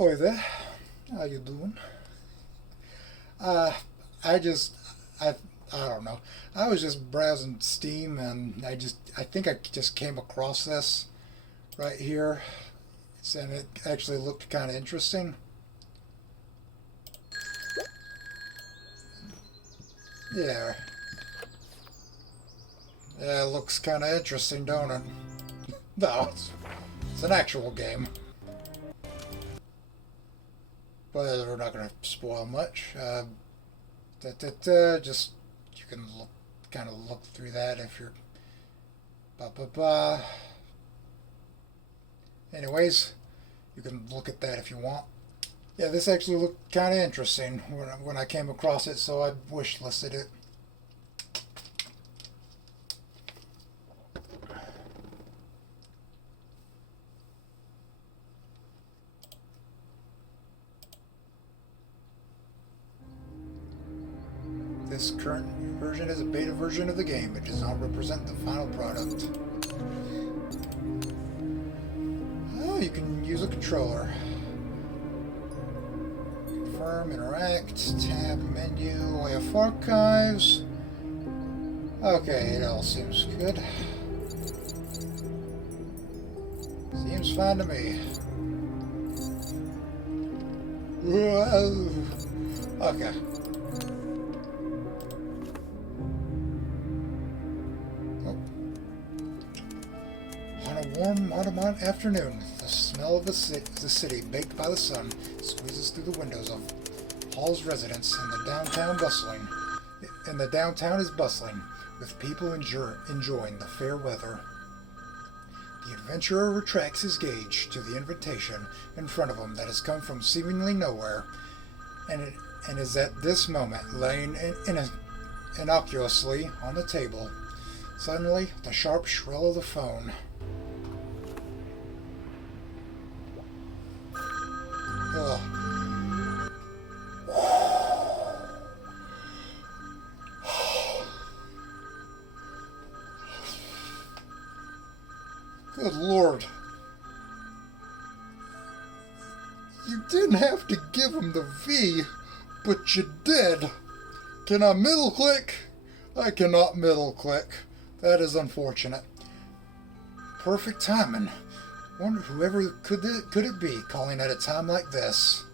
Oi there, how you doing? Uh, I just, I, I don't know. I was just browsing Steam and I think I just came across this right here, and it actually looked kind of interesting. Yeah, yeah, it looks kind of interesting, don't it? No, it's an actual game, but we're not going to spoil much. Just you can look, kind of look through that if you're. Ba ba ba. Anyways, you can look at that if you want. Yeah, this actually looked kind of interesting when I came across it, so I wish listed it. This current version is a beta version of the game. It does not represent the final product. Oh, you can use a controller. Confirm, interact, tab, menu, AF archives. Okay, it all seems good. Seems fine to me. Okay. On a warm autumn afternoon, the smell of the city baked by the sun squeezes through the windows of Hall's residence, and the downtown is bustling, with people enjoying the fair weather. The adventurer retracts his gaze to the invitation in front of him that has come from seemingly nowhere, and is at this moment laying innocuously on the table. Suddenly, the sharp shrill of the phone. Ugh. Good Lord. You didn't have to give him the V, but you did. Can I middle click? I cannot middle click. That is unfortunate. Perfect timing. Wonder whoever could it be calling at a time like this.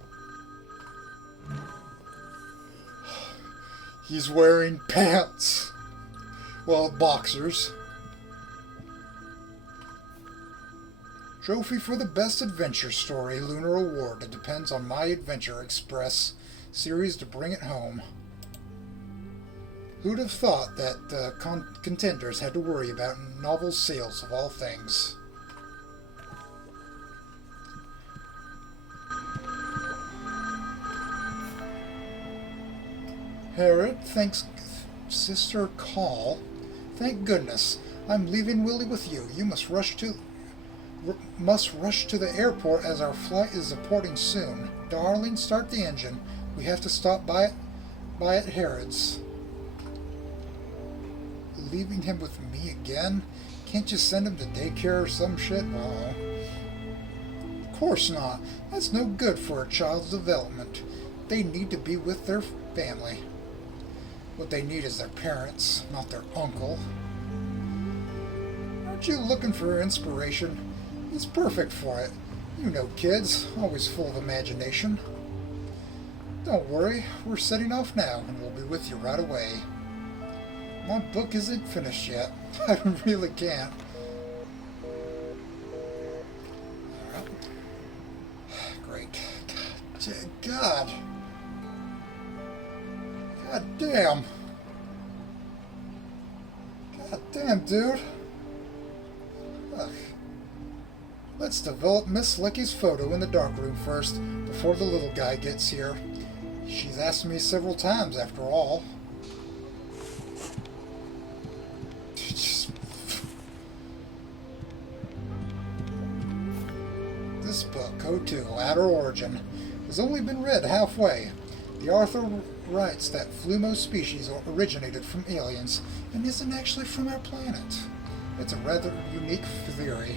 He's wearing pants. Well, boxers. Trophy for the best adventure story Lunar Award. It depends on My Adventure Express series to bring it home. Who'd have thought that contenders had to worry about novel sales of all things? Harrod, thanks, Sister Call. Thank goodness. I'm leaving Willie with you. You must rush to the airport as our flight is departing soon. Darling, start the engine. We have to stop by at Harrod's. Leaving him with me again? Can't you send him to daycare or some shit? Oh. Of course not. That's no good for a child's development. They need to be with their family. What they need is their parents, not their uncle. Aren't you looking for inspiration? It's perfect for it. You know kids, always full of imagination. Don't worry, we're setting off now, and we'll be with you right away. My book isn't finished yet. I really can't. Alright. Great. God. God damn. God damn, dude. Ugh. Let's develop Miss Licky's photo in the darkroom first, before the little guy gets here. She's asked me several times, after all. This book, O2, Outer Origin, has only been read halfway. The author writes that Flumo species originated from aliens and isn't actually from our planet. It's a rather unique theory.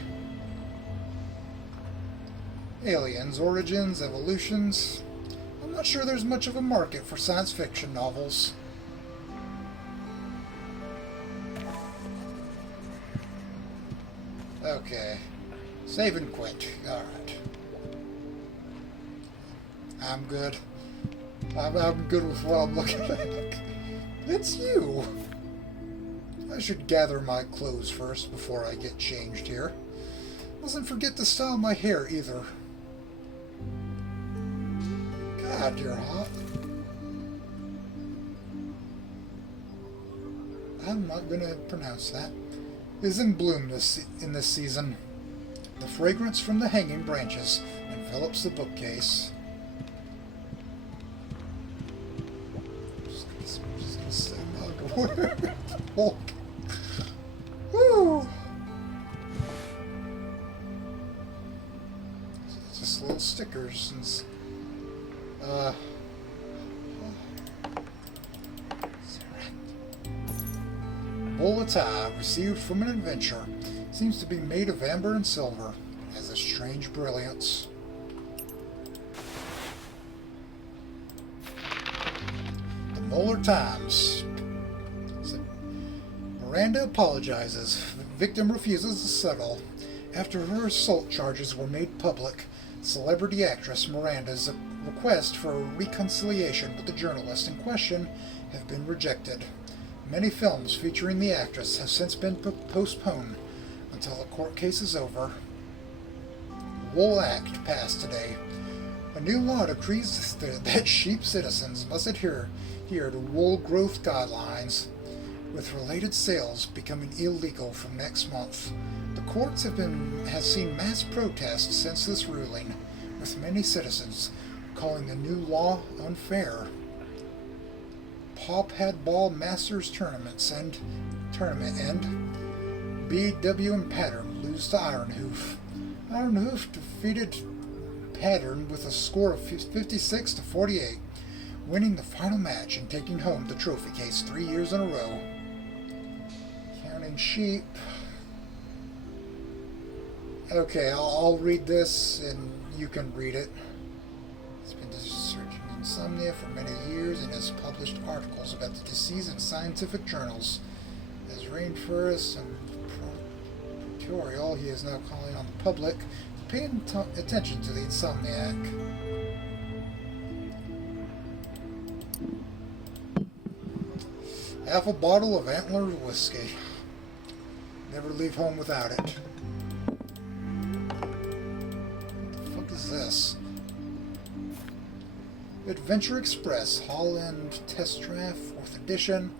Aliens, origins, evolutions. I'm not sure there's much of a market for science fiction novels. Okay. Save and quit. Alright. I'm good. I'm good with what I'm looking at. It's you! I should gather my clothes first before I get changed here. Mustn't forget to style my hair either. God, you're hot. I'm not going to pronounce that. Is in bloom in this season. The fragrance from the hanging branches envelops the bookcase. Just gonna sit in my underwear. Woo! Just little stickers and bowl of tie received from an adventure. Seems to be made of amber and silver. Has a strange brilliance. The Molar Times. Miranda apologizes. Victim refuses to settle. After her assault charges were made public, celebrity actress Miranda's request for reconciliation with the journalist in question have been rejected. Many films featuring the actress have since been postponed until the court case is over. Wool Act passed today. A new law decrees that sheep citizens must adhere to wool growth guidelines, with related sales becoming illegal from next month. The courts have seen mass protests since this ruling, with many citizens calling the new law unfair. Paw-Pad-Ball Masters Tournament end. BW and Pattern lose to Iron Hoof. Iron Hoof defeated Pattern with a score of 56 to 48, winning the final match and taking home the trophy case 3 years in a row. Counting sheep. Okay, I'll read this and you can read it. He's been researching insomnia for many years and has published articles about the disease in scientific journals. As rainforest and tutorial, he is now calling on the public to pay attention to the insomniac. Half a bottle of Antler whiskey. Never leave home without it. What the fuck is this? Adventure Express, Holland Test Draft, 4th edition.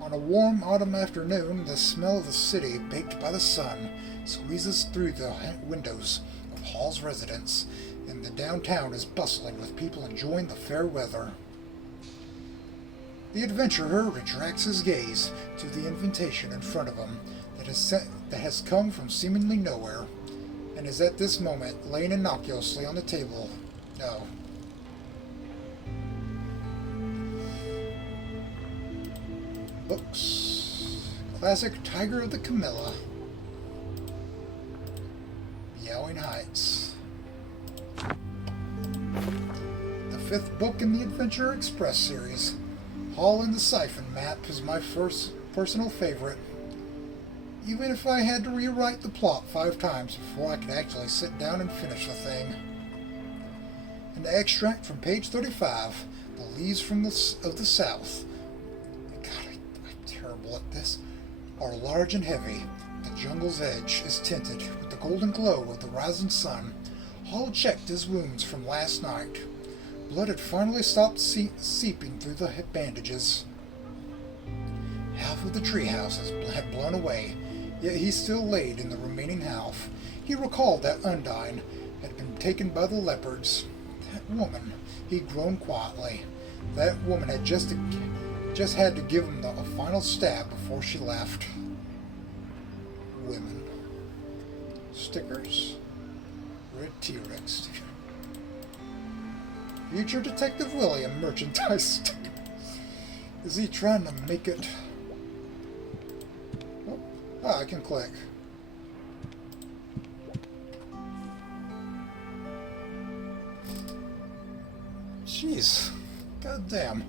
On a warm autumn afternoon, the smell of the city, baked by the sun, squeezes through the windows of Hall's residence, and the downtown is bustling with people enjoying the fair weather. The adventurer retracts his gaze to the invitation in front of him that has come from seemingly nowhere, and is at this moment laying innocuously on the table. No. Books. Classic Tiger of the Camilla. Meowing Heights. The 5th book in the Adventure Express series. Hall and the Siphon Map is my first personal favorite. Even if I had to rewrite the plot 5 times before I could actually sit down and finish the thing. An extract from page 35. The leaves of the South. At this are large and heavy. The jungle's edge is tinted with the golden glow of the rising sun. Hall checked his wounds from last night. Blood had finally stopped seeping through the bandages. Half of the treehouse had blown away, yet he still laid in the remaining half. He recalled that Undine had been taken by the leopards. That woman, he groaned quietly. That woman had just had to give him a final stab before she left. Women. Stickers. Red T-Rex sticker. Future Detective William merchandise sticker. Is he trying to make it... Oh, I can click. Jeez. God damn.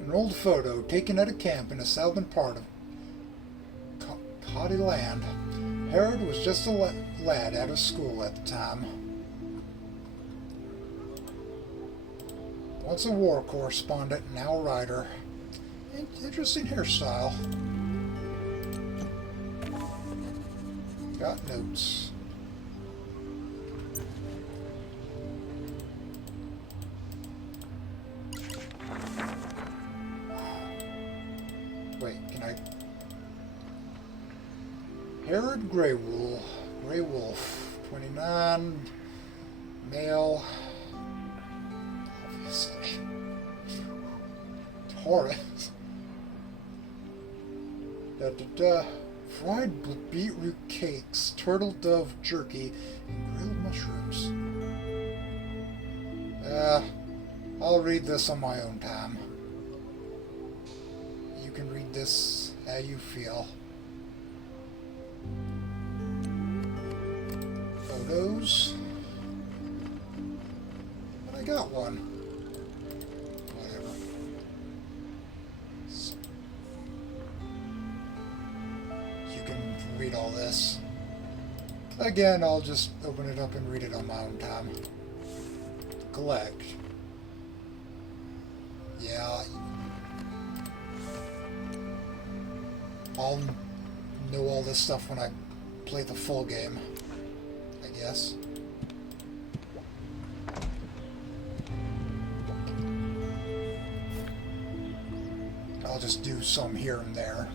An old photo taken at a camp in the southern part of Coddy Land. Harrod was just a lad out of school at the time. Once a war correspondent, now a writer. Interesting hairstyle. Got notes. Wait, can I... Harrod Grey Wolf, 29, male, obviously. Taurus. Fried beetroot cakes, turtle dove jerky, and grilled mushrooms. I'll read this on my own time. You can read this how you feel. Photos. But I got one. Whatever. You can read all this. Again, I'll just open it up and read it on my own time. Collect. Yeah. I'll know all this stuff when I play the full game, I guess. I'll just do some here and there.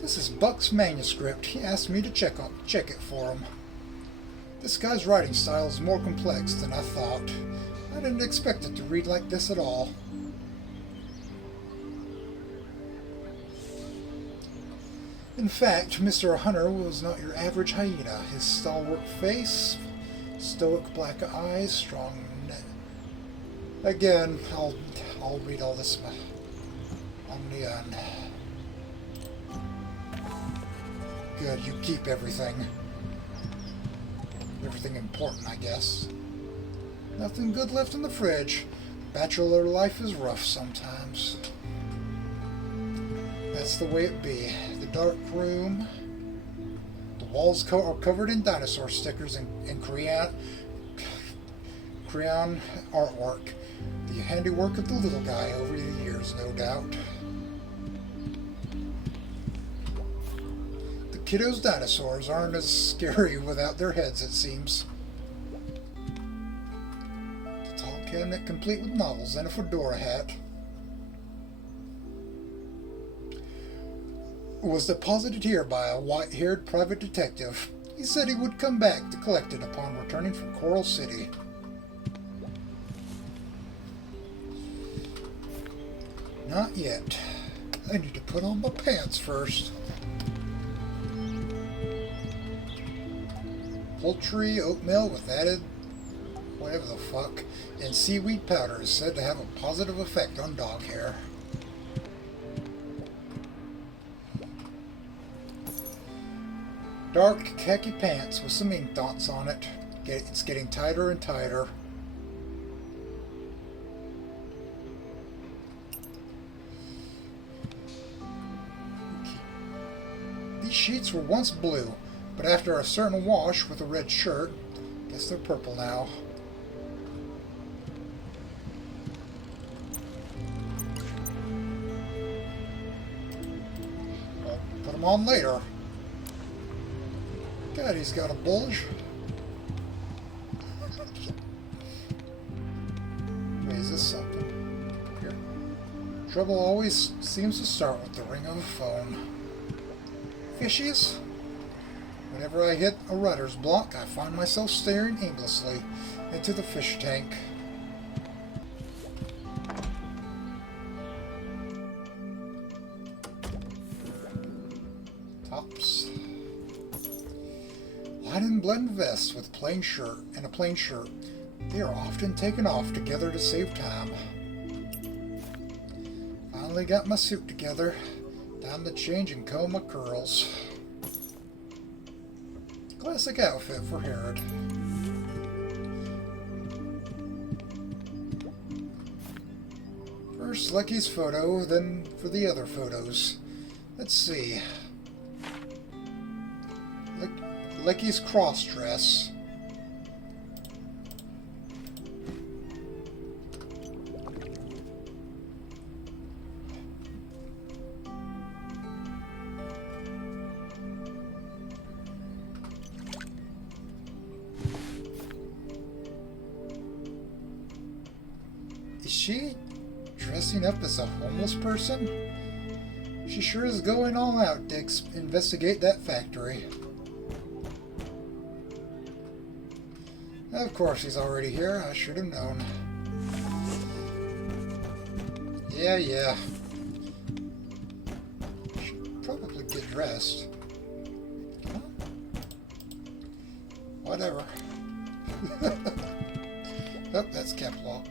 This is Buck's manuscript. He asked me to check it for him. This guy's writing style is more complex than I thought. I didn't expect it to read like this at all. In fact, Mr. Hunter was not your average hyena. His stalwart face, stoic black eyes, strong neck. Again, I'll read all this on the end. Good, you keep everything. Everything important, I guess. Nothing good left in the fridge. Bachelor life is rough sometimes. That's the way it be. The dark room. The walls are covered in dinosaur stickers and crayon artwork. The handiwork of the little guy over the years, no doubt. The kiddos' dinosaurs aren't as scary without their heads, it seems. The tall cabinet complete with novels and a fedora hat was deposited here by a white-haired private detective. He said he would come back to collect it upon returning from Coral City. Not yet. I need to put on my pants first. Poultry oatmeal with added whatever the fuck and seaweed powder is said to have a positive effect on dog hair. Dark khaki pants with some ink dots on it. It's getting tighter and tighter. These sheets were once blue, but after a certain wash with a red shirt, guess they're purple now. I'll put them on later. God, he's got a bulge. Wait, is this something? Here. Trouble always seems to start with the ring of a phone. Fishies? Whenever I hit a rudder's block, I find myself staring aimlessly into the fish tank. Tops. Line and blend vest with a plain shirt. They are often taken off together to save time. Finally got my suit together. Time to change and comb my curls. Classic outfit for Harrod. First Lecky's photo, then for the other photos. Let's see. Lecky's cross-dress. Is she dressing up as a homeless person? She sure is going all out to investigate that factory. Of course he's already here. I should have known. Yeah. Should probably get dressed. Huh? Whatever. Oh, that's cap lock.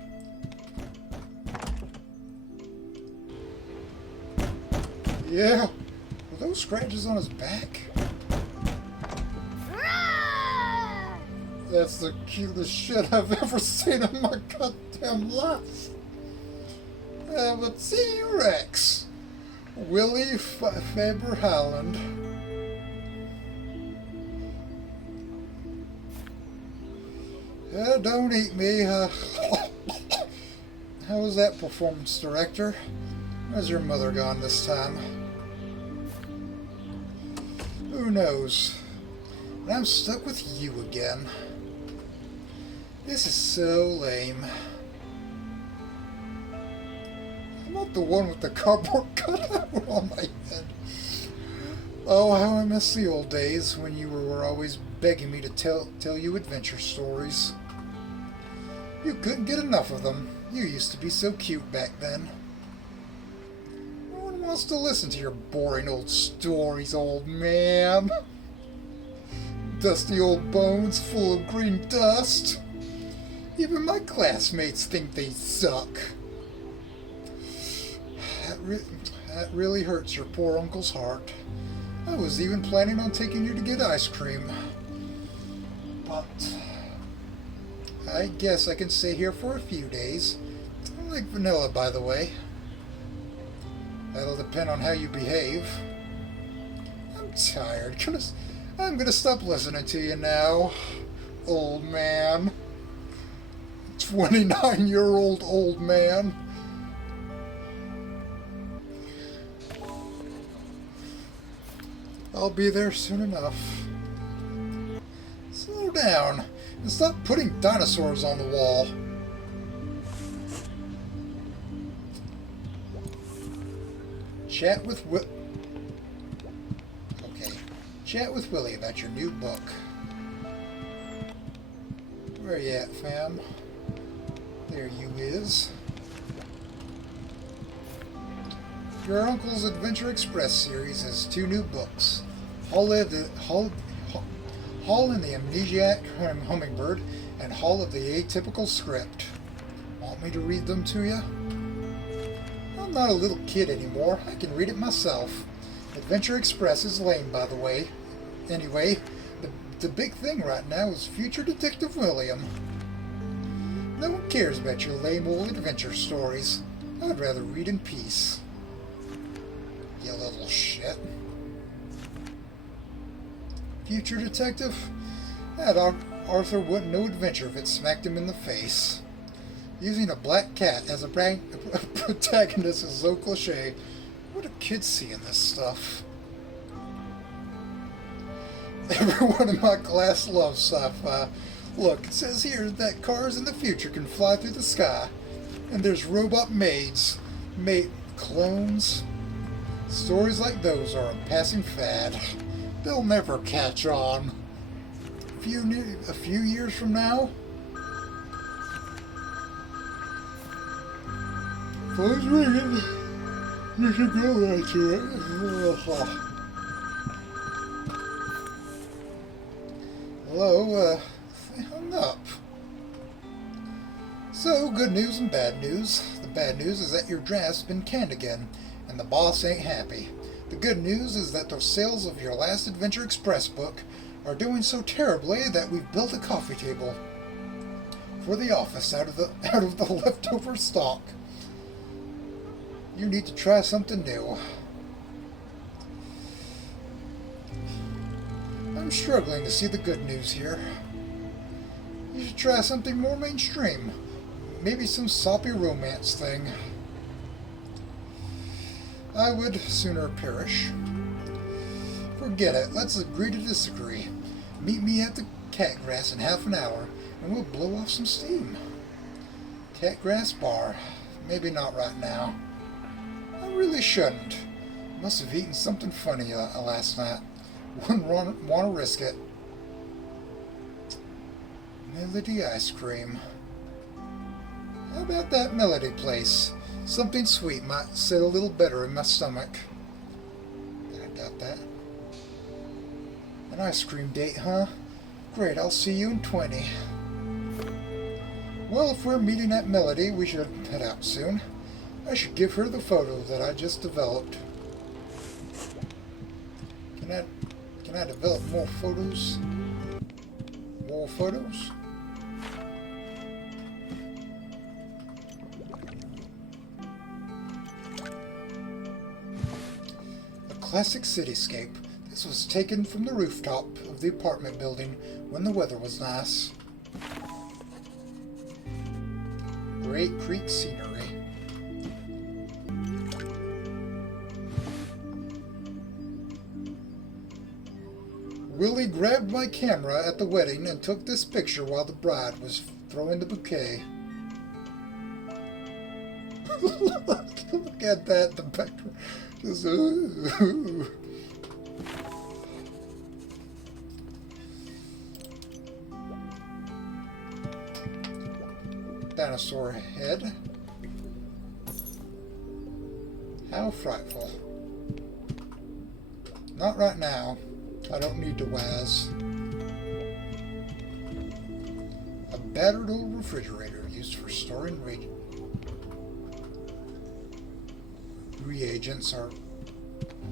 Yeah. Were those scratches on his back? That's the cutest shit I've ever seen in my goddamn life. Have a T-Rex. Willie Faber Howland. Don't eat me. How was that, performance director? Where's your mother gone this time? Who knows? But I'm stuck with you again. This is so lame. I'm not the one with the cardboard cutout on my head. Oh, how I miss the old days when you were always begging me to tell you adventure stories. You couldn't get enough of them. You used to be so cute back then. No one wants to listen to your boring old stories, old man. Dusty old bones full of green dust. Even my classmates think they suck. That really hurts your poor uncle's heart. I was even planning on taking you to get ice cream. But I guess I can stay here for a few days. I like vanilla, by the way. That'll depend on how you behave. I'm tired. I'm gonna stop listening to you now, old man. 29-year-old old man. I'll be there soon enough. Slow down and stop putting dinosaurs on the wall. Chat with Willie about your new book. Where you at, fam? There you is. Your uncle's Adventure Express series has 2 new books. Hall in the Amnesiac Hummingbird and Hall of the Atypical Script. Want me to read them to you? I'm not a little kid anymore. I can read it myself. Adventure Express is lame, by the way. Anyway, the big thing right now is future Detective William. No one cares about your lame old adventure stories. I'd rather read in peace. You little shit. Future detective? That Arthur wouldn't know adventure if it smacked him in the face. Using a black cat as a protagonist is so cliche. What do kids see in this stuff? Everyone in my class loves sci-fi. Look, it says here that cars in the future can fly through the sky. And there's robot maids. Clones. Stories like those are a passing fad. They'll never catch on. A few years from now? Phone's ringing. You should go right to it. Hello, they hung up. So, good news and bad news. The bad news is that your draft's been canned again, and the boss ain't happy. The good news is that the sales of your last Adventure Express book are doing so terribly that we've built a coffee table for the office out of the leftover stock. You need to try something new. I'm struggling to see the good news here. You should try something more mainstream. Maybe some soppy romance thing. I would sooner perish. Forget it. Let's agree to disagree. Meet me at the Catgrass in half an hour, and we'll blow off some steam. Catgrass Bar. Maybe not right now. I really shouldn't. Must have eaten something funny last night. Wouldn't want to risk it. Melody ice cream. How about that Melody place? Something sweet might sit a little better in my stomach. I doubt that. An ice cream date, huh? Great, I'll see you in 20. Well, if we're meeting at Melody, we should head out soon. I should give her the photo that I just developed. Can I develop more photos? More photos? A classic cityscape. This was taken from the rooftop of the apartment building when the weather was nice. Great Creek scenery. Willie grabbed my camera at the wedding and took this picture while the bride was throwing the bouquet. Look at that, the picture. Just, Dinosaur head. How frightful. Not right now. I don't need to waz. A battered old refrigerator used for storing reagents or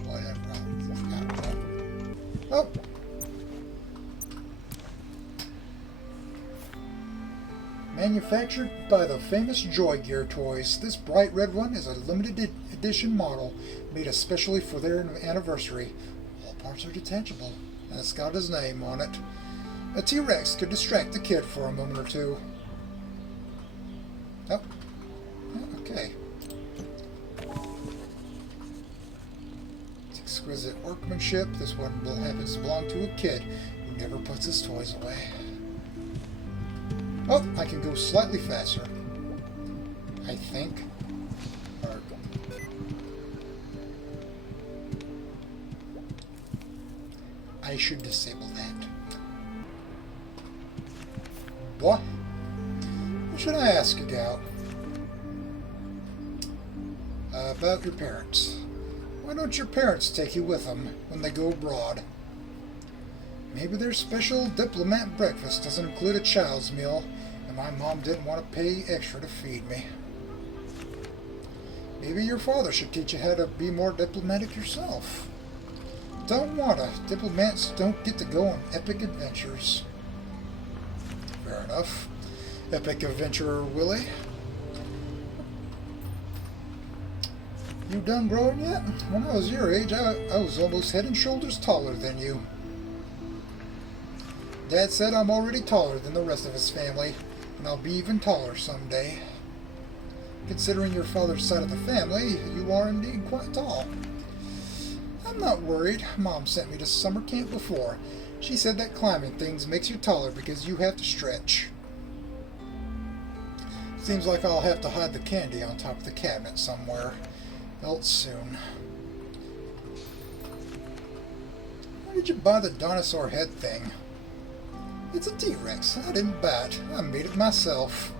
whatever. I forgot. Oh! Manufactured by the famous Joy Gear toys, this bright red one is a limited edition model made especially for their anniversary. All parts are detachable, and it's got his name on it. A T-Rex could distract the kid for a moment or two. Oh, okay. It's exquisite workmanship. This one happens to belong to a kid who never puts his toys away. Oh, I can go slightly faster. I think. Or, I should disable that. What? What should I ask you, Gal? About your parents. Why don't your parents take you with them when they go abroad? Maybe their special diplomat breakfast doesn't include a child's meal, and my mom didn't want to pay extra to feed me. Maybe your father should teach you how to be more diplomatic yourself. Don't wanna. Diplomats don't get to go on epic adventures. Fair enough. Epic adventurer Willie. You done growing yet? When I was your age, I was almost head and shoulders taller than you. Dad said I'm already taller than the rest of his family, and I'll be even taller someday. Considering your father's side of the family, you are indeed quite tall. I'm not worried. Mom sent me to summer camp before. She said that climbing things makes you taller because you have to stretch. Seems like I'll have to hide the candy on top of the cabinet somewhere else soon. Where did you buy the dinosaur head thing? It's a T-Rex. I didn't buy it. I made it myself.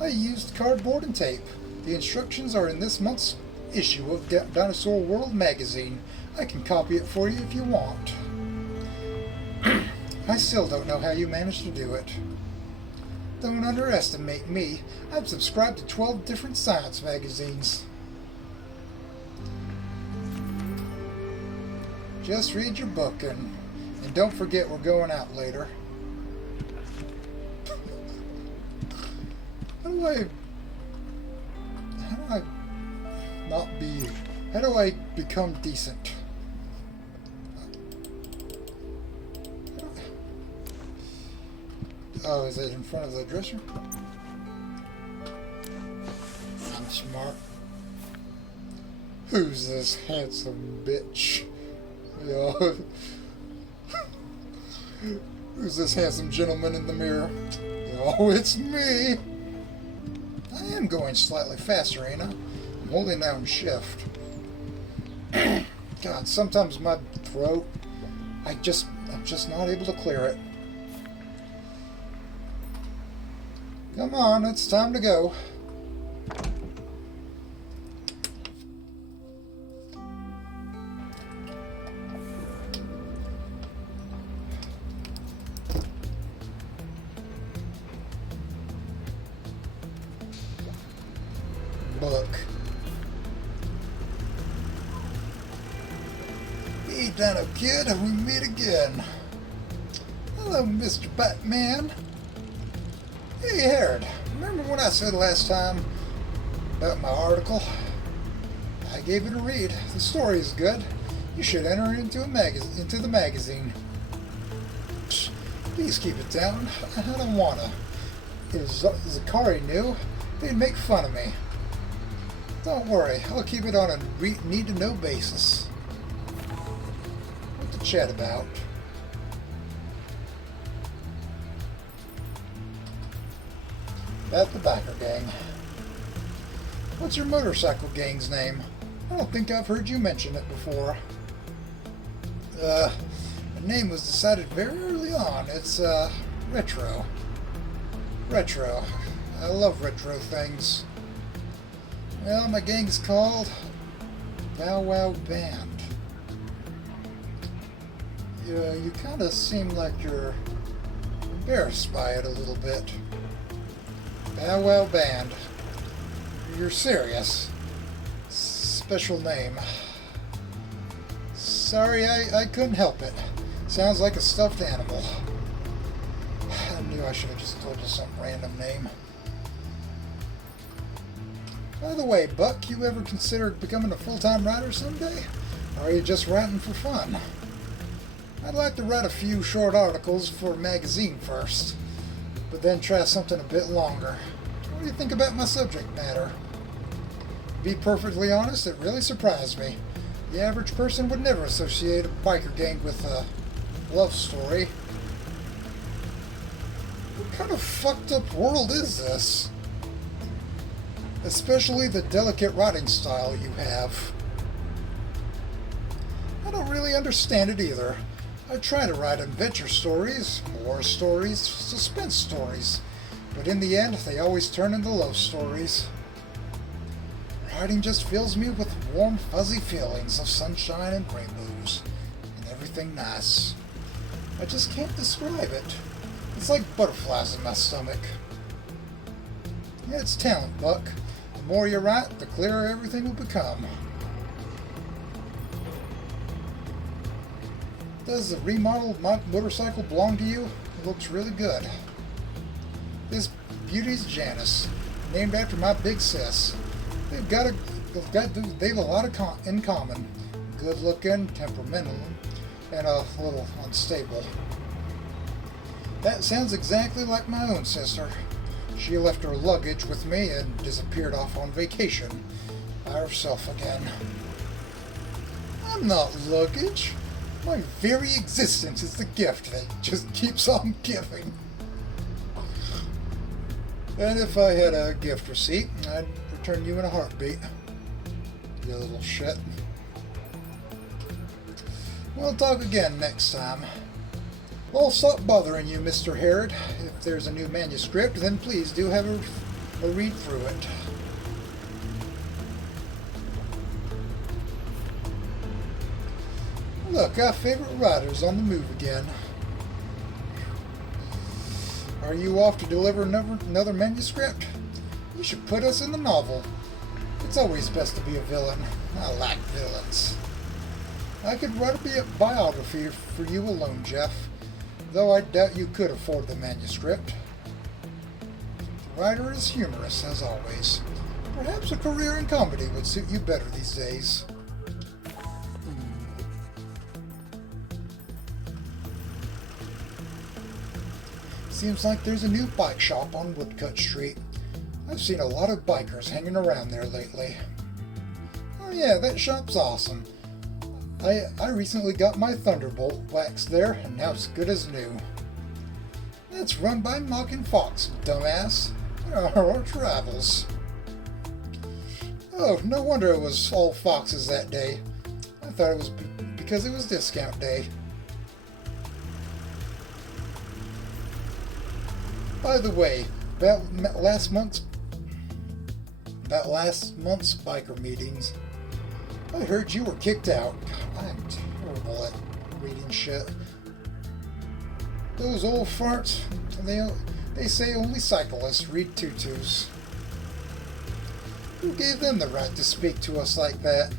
I used cardboard and tape. The instructions are in this month's issue of Dinosaur World magazine. I can copy it for you if you want. I still don't know how you managed to do it. Don't underestimate me. I've subscribed to 12 different science magazines. Just read your book and don't forget we're going out later. How do I not be... How do I become decent? Oh, is it in front of the dresser? I'm smart. Who's this handsome bitch? Yeah. Who's this handsome gentleman in the mirror? Oh, it's me! I am going slightly faster, ain't I? I'm holding down shift. God, sometimes my throat, I'm just not able to clear it. Come on, it's time to go. Book. Hey, Dino Kid, we meet again. Hello, Mr. Batman. Hey, Harrod, remember what I said last time about my article? I gave it a read. The story is good. You should enter it into the magazine. Psh, please keep it down. I don't wanna. If Zakari knew, they'd make fun of me. Don't worry, I'll keep it on a need-to-know basis. What to chat about? About the biker gang. What's your motorcycle gang's name? I don't think I've heard you mention it before. The name was decided very early on. It's, Retro. Retro. I love retro things. Well, my gang's called Bow Wow Band. You kind of seem like you're embarrassed by it a little bit. Bow Wow Band. You're serious. Special name. Sorry, I couldn't help it. Sounds like a stuffed animal. I knew I should have just told you some random name. By the way, Buck, you ever considered becoming a full-time writer someday? Or are you just writing for fun? I'd like to write a few short articles for a magazine first, but then try something a bit longer. What do you think about my subject matter? To be perfectly honest, it really surprised me. The average person would never associate a biker gang with a love story. What kind of fucked up world is this? Especially the delicate writing style you have. I don't really understand it either. I try to write adventure stories, war stories, suspense stories, but in the end they always turn into love stories. Writing just fills me with warm, fuzzy feelings of sunshine and rainbows and everything nice. I just can't describe it. It's like butterflies in my stomach. Yeah, it's talent, Buck. The more you write, the clearer everything will become. Does the remodeled motorcycle belong to you? It looks really good. This beauty's Janice, named after my big sis. They've a lot in common. Good looking, temperamental, and a little unstable. That sounds exactly like my own sister. She left her luggage with me and disappeared off on vacation by herself again. I'm not luggage. My very existence is the gift that just keeps on giving. And if I had a gift receipt, I'd return you in a heartbeat. You little shit. We'll talk again next time. I'll stop bothering you, Mr. Harrod. If there's a new manuscript, then please do have a read through it. Look, our favorite writer's on the move again. Are you off to deliver another manuscript? You should put us in the novel. It's always best to be a villain. I like villains. I could write a biography for you alone, Jeff, though I doubt you could afford the manuscript. The writer is humorous, as always. Perhaps a career in comedy would suit you better these days. Seems like there's a new bike shop on Woodcut Street. I've seen a lot of bikers hanging around there lately. Oh yeah, that shop's awesome. I recently got my Thunderbolt waxed there, and now it's good as new. It's run by Mockin' Fox, dumbass. Our travels. Oh, no wonder it was all foxes that day. I thought it was because it was discount day. By the way, about last month's biker meetings, I heard you were kicked out. I'm terrible at reading shit. Those old farts, they say only cyclists read tutus. Who gave them the right to speak to us like that?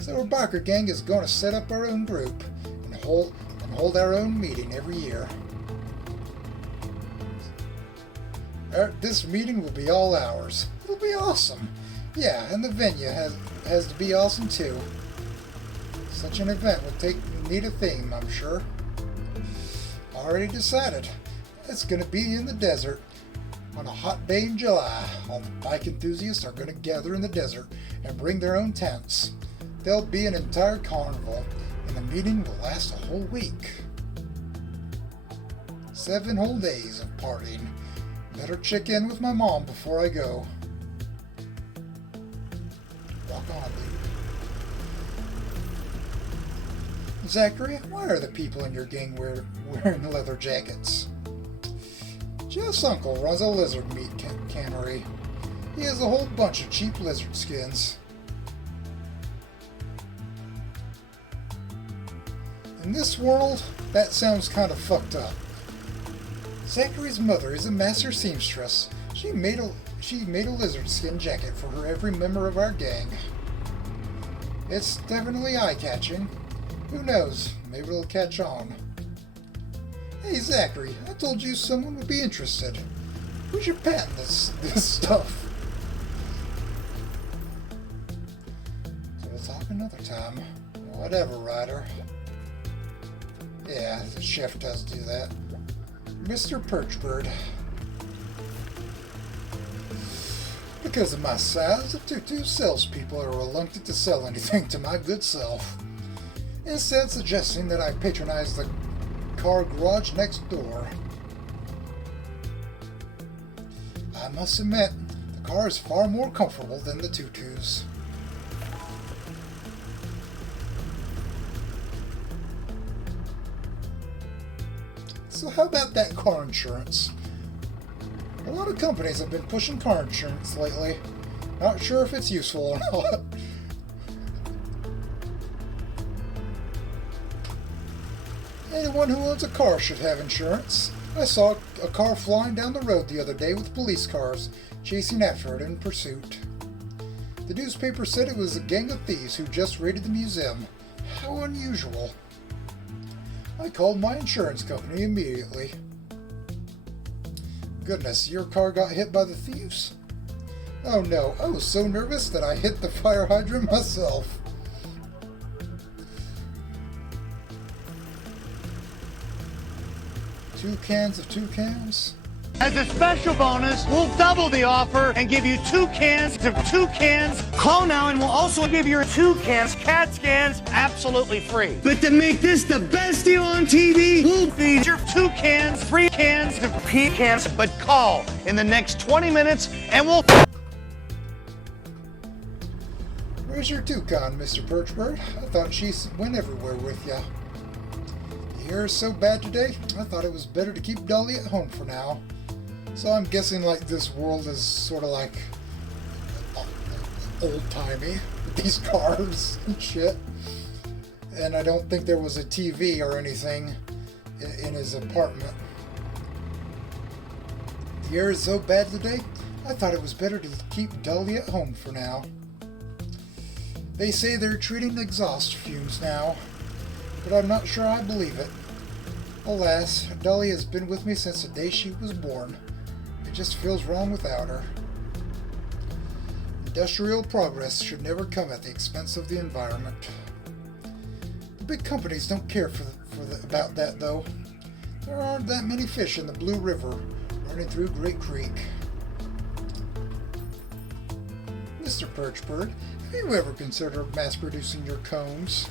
So our biker gang is going to set up our own group and hold our own meeting every year. This meeting will be all ours. It'll be awesome. Yeah, and the venue has to be awesome too. Such an event will need a theme, I'm sure. Already decided. It's going to be in the desert. On a hot day in July, all the bike enthusiasts are going to gather in the desert and bring their own tents. There'll be an entire carnival, and the meeting will last a whole week. 7 whole days of partying. Better check in with my mom before I go. Rock on, dude. Zachary, why are the people in your gang wearing leather jackets? Jeff's uncle runs a lizard meat cannery. He has a whole bunch of cheap lizard skins. In this world, that sounds kind of fucked up. Zachary's mother is a master seamstress. She made a lizard skin jacket for every member of our gang. It's definitely eye-catching. Who knows? Maybe it'll catch on. Hey Zachary, I told you someone would be interested. We should patent this stuff. So we'll talk another time. Whatever, Ryder. Yeah, the chef does do that. Mr. Perchbird. Because of my size, the tutu salespeople are reluctant to sell anything to my good self, instead suggesting that I patronize the car garage next door. I must admit, the car is far more comfortable than the tutus. So how about that car insurance? A lot of companies have been pushing car insurance lately. Not sure if it's useful or not. Anyone who owns a car should have insurance. I saw a car flying down the road the other day with police cars chasing after it in pursuit. The newspaper said it was a gang of thieves who just raided the museum. How unusual. I called my insurance company immediately. Goodness, your car got hit by the thieves? Oh no, I was so nervous that I hit the fire hydrant myself. Two cans of toucans? As a special bonus, we'll double the offer and give you 2 cans of toucans. Call now and we'll also give you 2 cans, CAT scans, absolutely free. But to make this the best deal on TV, we'll feed your 2 cans, 3 cans of pecans. But call in the next 20 minutes and we'll... Where's your toucan, Mr. Perchbird? I thought she went everywhere with ya. The air is so bad today, I thought it was better to keep Dolly at home for now. So I'm guessing like this world is sort of like old-timey with these cars and shit. And I don't think there was a TV or anything in his apartment. The air is so bad today, I thought it was better to keep Dolly at home for now. They say they're treating exhaust fumes now, but I'm not sure I believe it. Alas, Dolly has been with me since the day she was born. It just feels wrong without her. Industrial progress should never come at the expense of the environment. The big companies don't care about that, though. There aren't that many fish in the Blue River running through Great Creek. Mr. Perchbird, have you ever considered mass-producing your combs?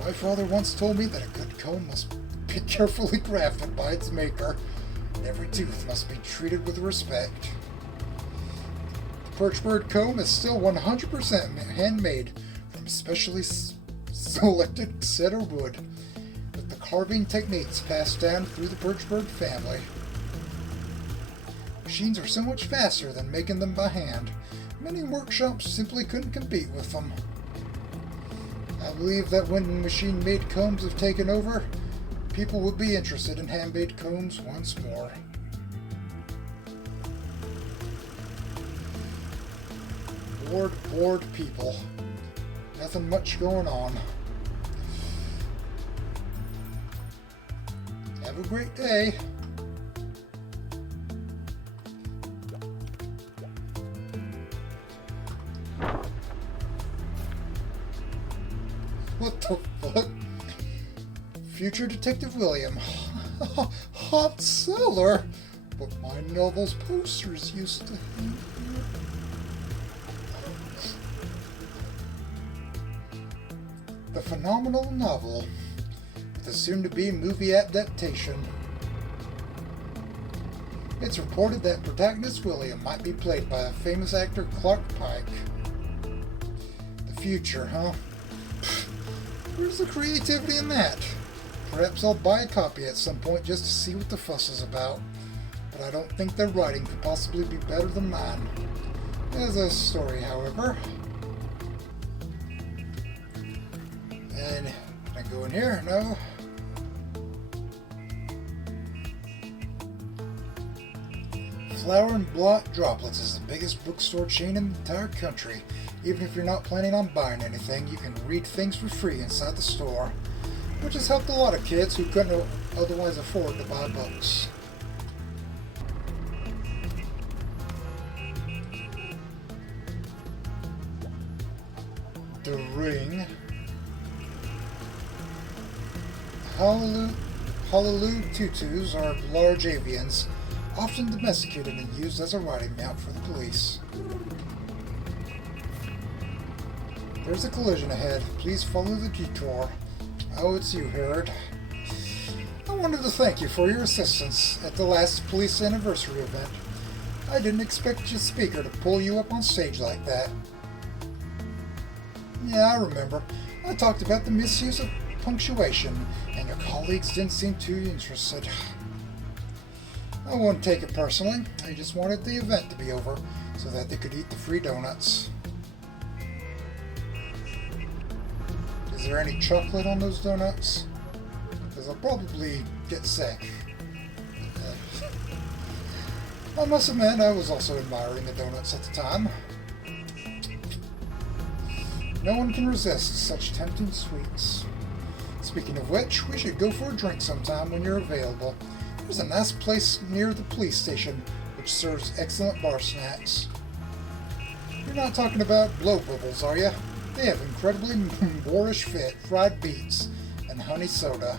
My father once told me that a good comb must be carefully crafted by its maker, and every tooth must be treated with respect. The Perchbird comb is still 100% handmade from specially selected cedar wood, with the carving techniques passed down through the Perchbird family. Machines are so much faster than making them by hand. Many workshops simply couldn't compete with them. I believe that when machine-made combs have taken over, people will be interested in hand-made combs once more. Bored people. Nothing much going on. Have a great day. What the fuck? Future Detective William. Hot seller. But my novel's posters used to hang here. The phenomenal novel, with a soon-to-be movie adaptation. It's reported that protagonist William might be played by a famous actor, Clark Pike. The future, huh? Where's the creativity in that? Perhaps I'll buy a copy at some point just to see what the fuss is about. But I don't think their writing could possibly be better than mine. As a story, however. And can I go in here? No. Flower and Blot Droplets is the biggest bookstore chain in the entire country. Even if you're not planning on buying anything, you can read things for free inside the store, which has helped a lot of kids who couldn't otherwise afford to buy books. The Ring. Hallelujah tutus are large avians, often domesticated and used as a riding mount for the police. There's a collision ahead. Please follow the detour. Oh, it's you, Harrod. I wanted to thank you for your assistance at the last police anniversary event. I didn't expect your speaker to pull you up on stage like that. Yeah, I remember. I talked about the misuse of punctuation, and your colleagues didn't seem too interested. I wouldn't take it personally. I just wanted the event to be over so that they could eat the free donuts. Is there any chocolate on those donuts? Because I'll probably get sick. I must admit, I was also admiring the donuts at the time. No one can resist such tempting sweets. Speaking of which, we should go for a drink sometime when you're available. There's a nice place near the police station which serves excellent bar snacks. You're not talking about blow bubbles, are you? They have incredibly boorish fit fried beets and honey soda.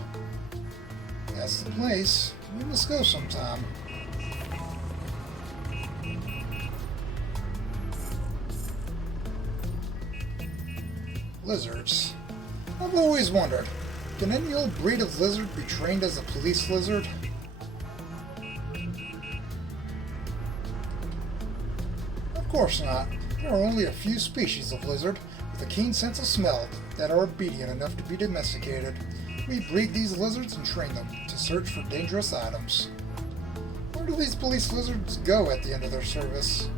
That's the place. We must go sometime. Lizards. I've always wondered, can any old breed of lizard be trained as a police lizard? Of course not. There are only a few species of lizard with a keen sense of smell that are obedient enough to be domesticated. We breed these lizards and train them to search for dangerous items. Where do these police lizards go at the end of their service?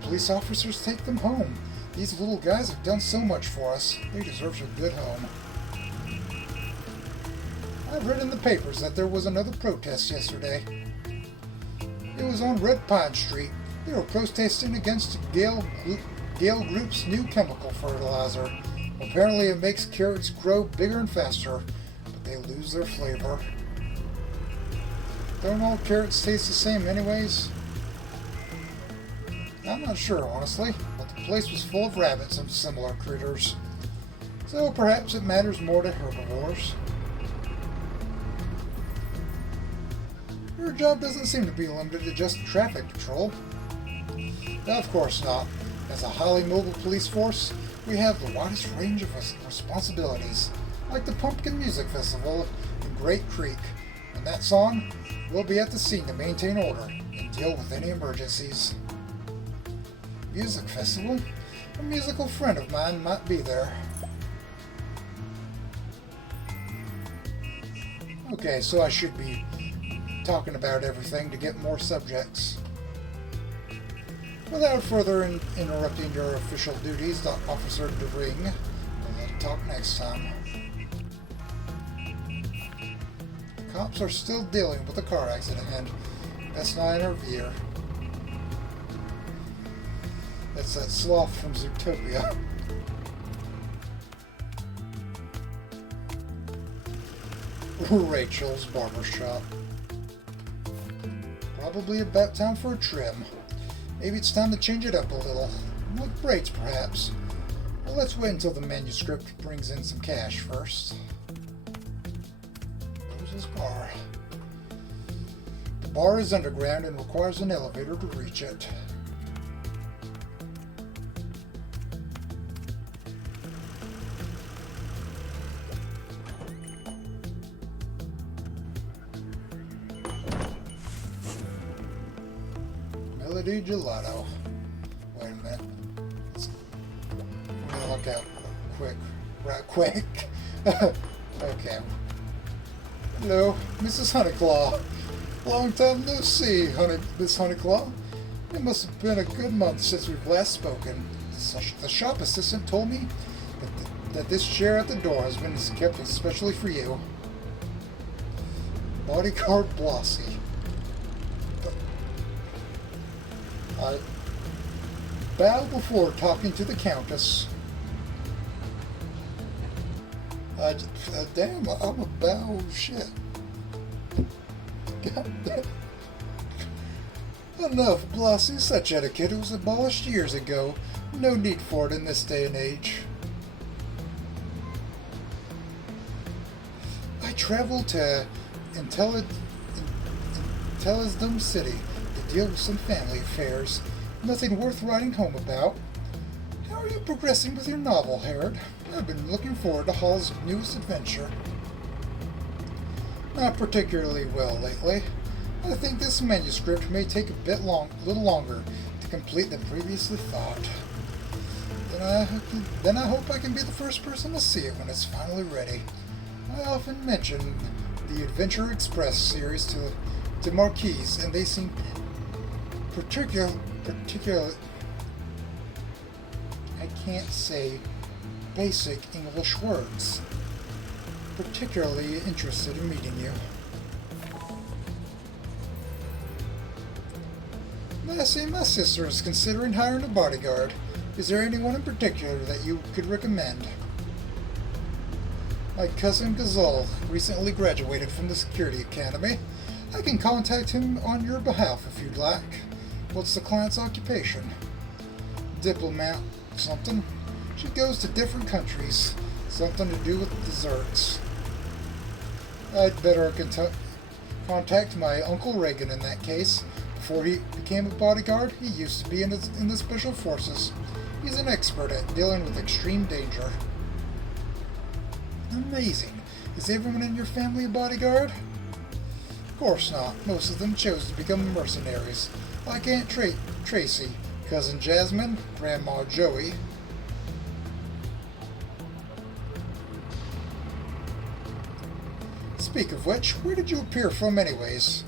The police officers take them home. These little guys have done so much for us. They deserve a good home. I've read in the papers that there was another protest yesterday. It was on Red Pine Street. They were protesting against Gale Group's new chemical fertilizer. Apparently it makes carrots grow bigger and faster, but they lose their flavor. Don't all carrots taste the same anyways? I'm not sure, honestly, but the place was full of rabbits and similar critters. So perhaps it matters more to herbivores. Your job doesn't seem to be limited to just traffic patrol. Of course not. As a highly mobile police force, we have the widest range of responsibilities, like the Pumpkin Music Festival in Great Creek. When that's on, we'll be at the scene to maintain order and deal with any emergencies. Music Festival? A musical friend of mine might be there. Okay, so I should be talking about everything to get more subjects. Without further interrupting your official duties, Officer DeRing, we'll talk next time. The cops are still dealing with the car accident and best not interfere. That's that sloth from Zootopia. Rachel's barbershop. Probably about time for a trim. Maybe it's time to change it up a little. Like braids, perhaps. Well, let's wait until the manuscript brings in some cash first. Rose's bar. The bar is underground and requires an elevator to reach it. Melody Gelato. Wait a minute. I'm gonna look out right quick. Okay. Hello, Mrs. Honeyclaw. Long time no see, Miss Honeyclaw. It must have been a good month since we've last spoken. The shop assistant told me that this chair at the door has been kept especially for you. Bodyguard Blossy. I bow before talking to the Countess. Damn, I'm a bow shit. God damn. Enough, Blossy. Such etiquette was abolished years ago. No need for it in this day and age. I traveled to Intellisdom City to deal with some family affairs. Nothing worth writing home about. How are you progressing with your novel, Harrod? I've been looking forward to Hall's newest adventure. Not particularly well lately. I think this manuscript may take a little longer to complete than previously thought. Then I hope I can be the first person to see it when it's finally ready. I often mention the Adventure Express series to Marquise, and they seem particularly I can't say basic English words. Particularly interested in meeting you. Lassie, my sister is considering hiring a bodyguard. Is there anyone in particular that you could recommend? My cousin Gazal recently graduated from the security academy. I can contact him on your behalf if you'd like. What's the client's occupation? Diplomat something. She goes to different countries. Something to do with desserts. I'd better contact my Uncle Reagan in that case. Before he became a bodyguard, he used to be in the Special Forces. He's an expert at dealing with extreme danger. Amazing. Is everyone in your family a bodyguard? Of course not. Most of them chose to become mercenaries, like Aunt Tracy, Cousin Jasmine, Grandma Joey. Speak of which, where did you appear from anyways?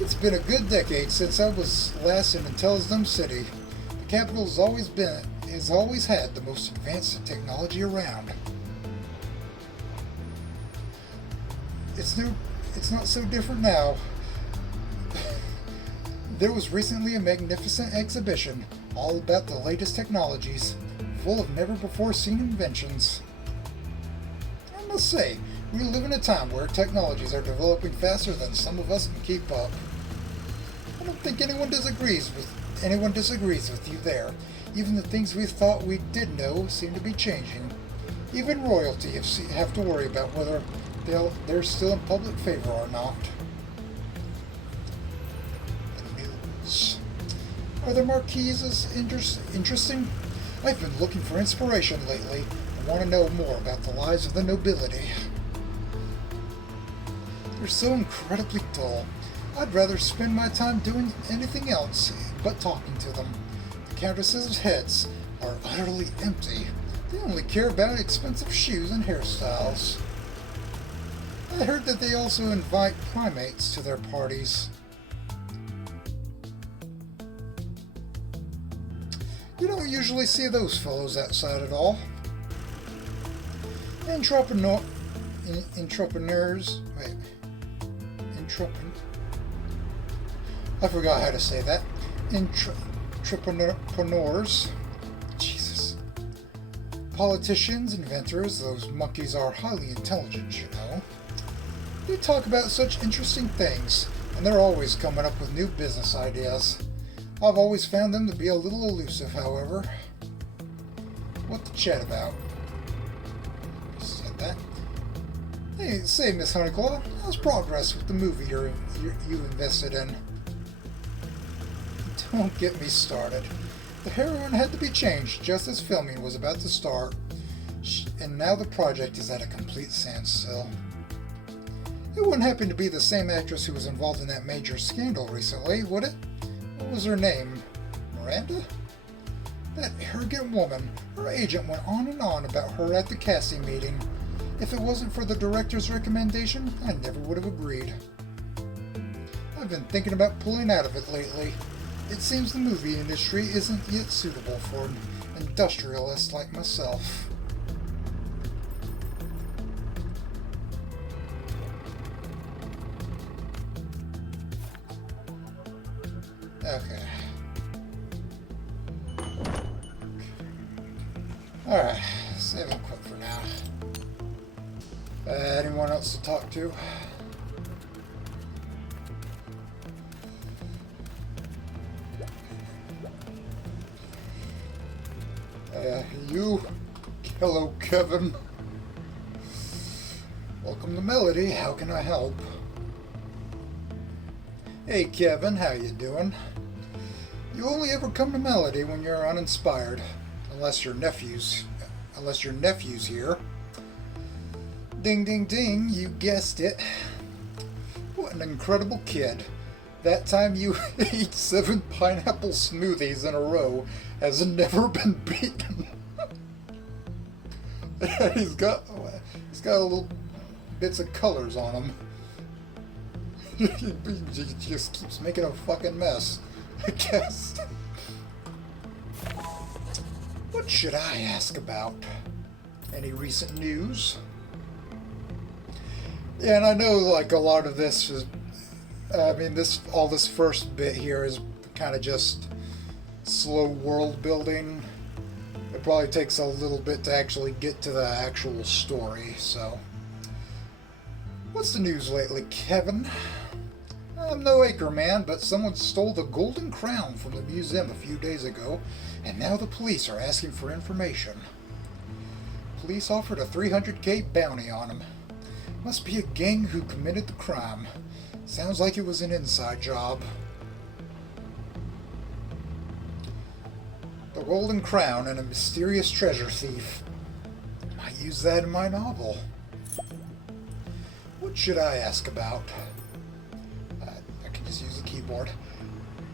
It's been a good decade since I was last in Intellisdom City. The capital has always had the most advanced technology around. It's not so different now. There was recently a magnificent exhibition all about the latest technologies, full of never-before-seen inventions. I must say, We live in a time where technologies are developing faster than some of us can keep up. I don't think anyone disagrees with you there. Even the things we thought we did know seem to be changing. Even royalty have to worry about whether they're still in public favor or not. The news. Are the marquises interesting? I've been looking for inspiration lately. I want to know more about the lives of the nobility. They're so incredibly dull. I'd rather spend my time doing anything else but talking to them. The countesses' heads are utterly empty. They only care about expensive shoes and hairstyles. I heard that they also invite primates to their parties. You don't usually see those fellows outside at all. I forgot how to say that. Entrepreneurs. Jesus. Politicians, inventors, those monkeys are highly intelligent, you know. They talk about such interesting things, and they're always coming up with new business ideas. I've always found them to be a little elusive, however. What to chat about? Said that. Hey, say, Miss Honeyclaw, how's progress with the movie you invested in? Don't get me started. The heroine had to be changed just as filming was about to start, and now the project is at a complete standstill. It wouldn't happen to be the same actress who was involved in that major scandal recently, would it? What was her name? Miranda? That arrogant woman. Her agent went on and on about her at the casting meeting. If it wasn't for the director's recommendation, I never would have agreed. I've been thinking about pulling out of it lately. It seems the movie industry isn't yet suitable for industrialists like myself. Okay. Alright, save and quit for now. Anyone else to talk to? You? Hello, Kevin. Welcome to Melody. How can I help? Hey, Kevin. How you doing? You only ever come to Melody when you're uninspired, unless your nephew's here. Ding, ding, ding. You guessed it. What an incredible kid. That time you ate 7 pineapple smoothies in a row has never been beaten. He's got little bits of colors on him. He just keeps making a fucking mess, I guess. What should I ask about? Any recent news? Yeah, and I know like a lot of this is, all this first bit here is kind of just slow world building. It probably takes a little bit to actually get to the actual story, so. What's the news lately, Kevin? I'm no acre man, but someone stole the golden crown from the museum a few days ago, and now the police are asking for information. Police offered a $300K bounty on him. Must be a gang who committed the crime. Sounds like it was an inside job. The Golden Crown and a mysterious treasure thief. Might use that in my novel. What should I ask about? I can just use the keyboard.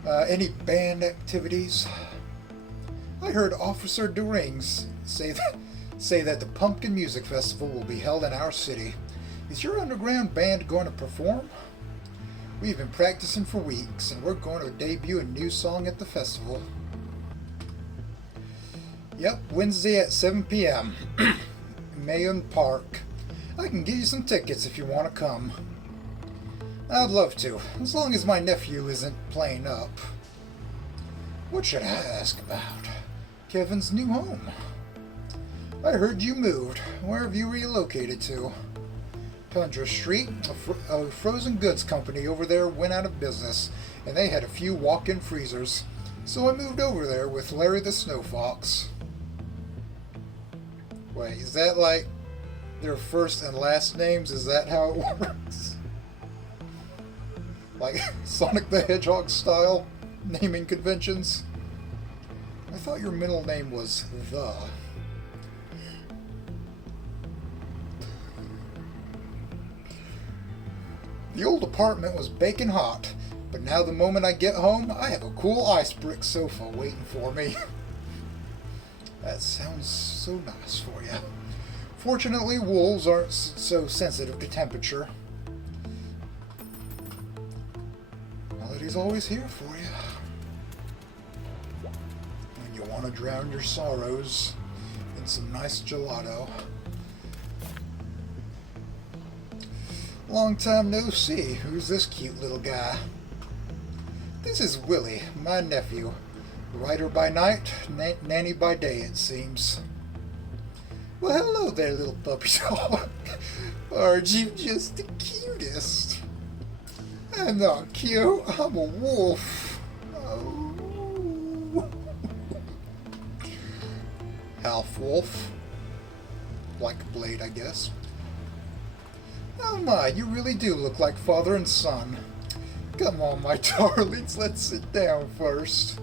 Any band activities? I heard Officer DeRings say that the Pumpkin Music Festival will be held in our city. Is your underground band going to perform? We've been practicing for weeks, and we're going to debut a new song at the festival. Yep, Wednesday at 7 p.m. Mayon Park. I can give you some tickets if you want to come. I'd love to, as long as my nephew isn't playing up. What should I ask about? Kevin's new home. I heard you moved. Where have you relocated to? Tundra Street, a frozen goods company over there went out of business, and they had a few walk-in freezers. So I moved over there with Larry the Snow Fox. Wait, is that like their first and last names? Is that how it works? Like Sonic the Hedgehog style naming conventions? I thought your middle name was The. The old apartment was baking hot, but now the moment I get home, I have a cool ice brick sofa waiting for me. That sounds so nice for you. Fortunately, wolves aren't so sensitive to temperature. Melody's always here for you. When you want to drown your sorrows in some nice gelato. Long time no see. Who's this cute little guy? This is Willie, my nephew. Writer by night, nanny by day, it seems. Well, hello there, little puppy dog. Aren't you just the cutest? I'm not cute. I'm a wolf. Oh. Half wolf. Like a blade, I guess. Oh my, you really do look like father and son. Come on, my darlings, let's sit down first.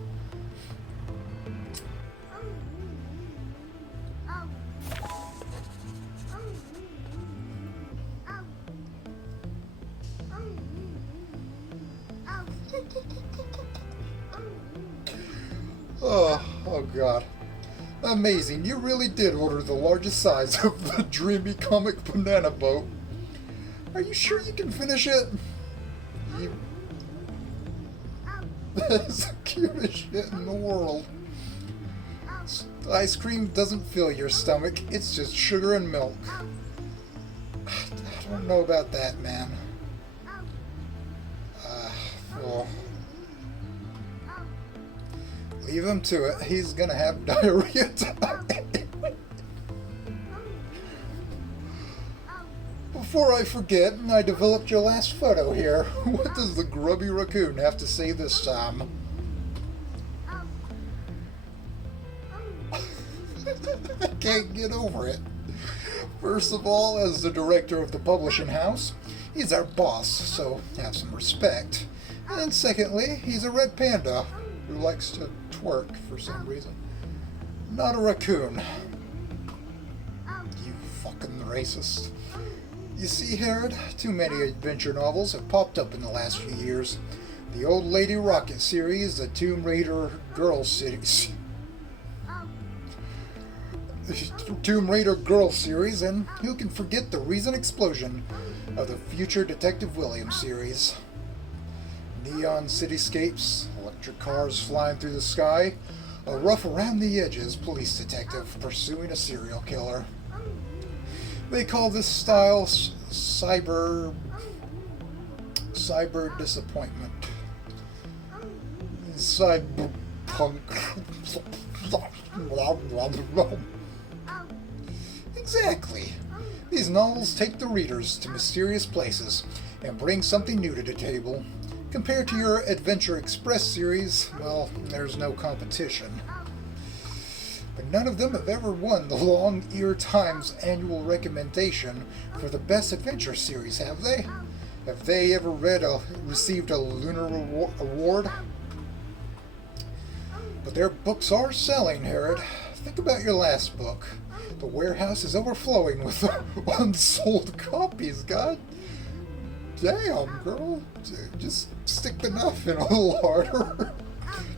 Oh God. Amazing, you really did order the largest size of the dreamy comic banana boat. Are you sure you can finish it? That's the cutest shit in the world. Ice cream doesn't fill your stomach, it's just sugar and milk. I don't know about that, man. Well, leave him to it. He's gonna have diarrhea tonight. Before I forget, I developed your last photo here. What does the grubby raccoon have to say this time? I can't get over it. First of all, as the director of the publishing house, he's our boss, so have some respect. And secondly, he's a red panda who likes to twerk for some reason. Not a raccoon. You fucking racist. You see, Harrod, too many adventure novels have popped up in the last few years. The Old Lady Rocket series, the Tomb Raider Girl series, Tomb Raider Girl series, and who can forget the recent explosion of the future Detective Williams series. Neon cityscapes, electric cars flying through the sky, a rough around the edges police detective pursuing a serial killer. They call this style cyber disappointment. Cyberpunk. Exactly. These novels take the readers to mysterious places and bring something new to the table. Compared to your Adventure Express series, well, there's no competition. But none of them have ever won the Long Ear Times annual recommendation for the best adventure series, have they? Have they ever received a Lunar Award? But their books are selling, Harrod. Think about your last book. The warehouse is overflowing with unsold copies, God. Damn, girl. Just stick the knife in a little harder.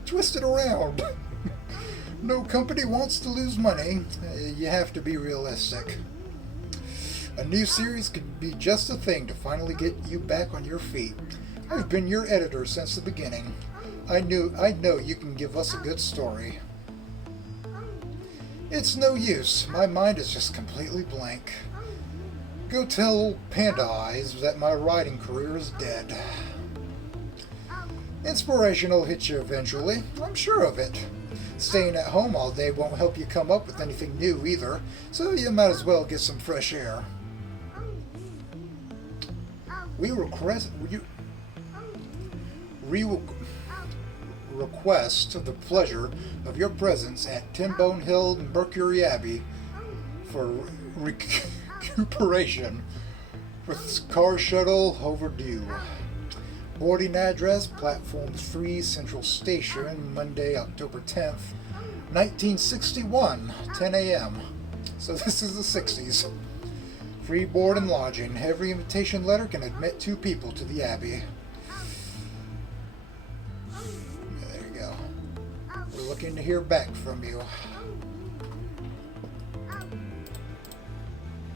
Twist it around. No company wants to lose money. You have to be realistic. A new series could be just the thing to finally get you back on your feet. I've been your editor since the beginning. I know you can give us a good story. It's no use. My mind is just completely blank. Go tell Panda Eyes that my writing career is dead. Inspiration will hit you eventually. I'm sure of it. Staying at home all day won't help you come up with anything new either, so you might as well get some fresh air. We request the pleasure of your presence at Tin Bone Hill Mercury Abbey for recuperation with car shuttle overdue. Boarding address, Platform 3, Central Station, Monday, October 10th, 1961, 10 a.m. So this is the 60s. Free board and lodging. Every invitation letter can admit 2 people to the Abbey. There you go. We're looking to hear back from you.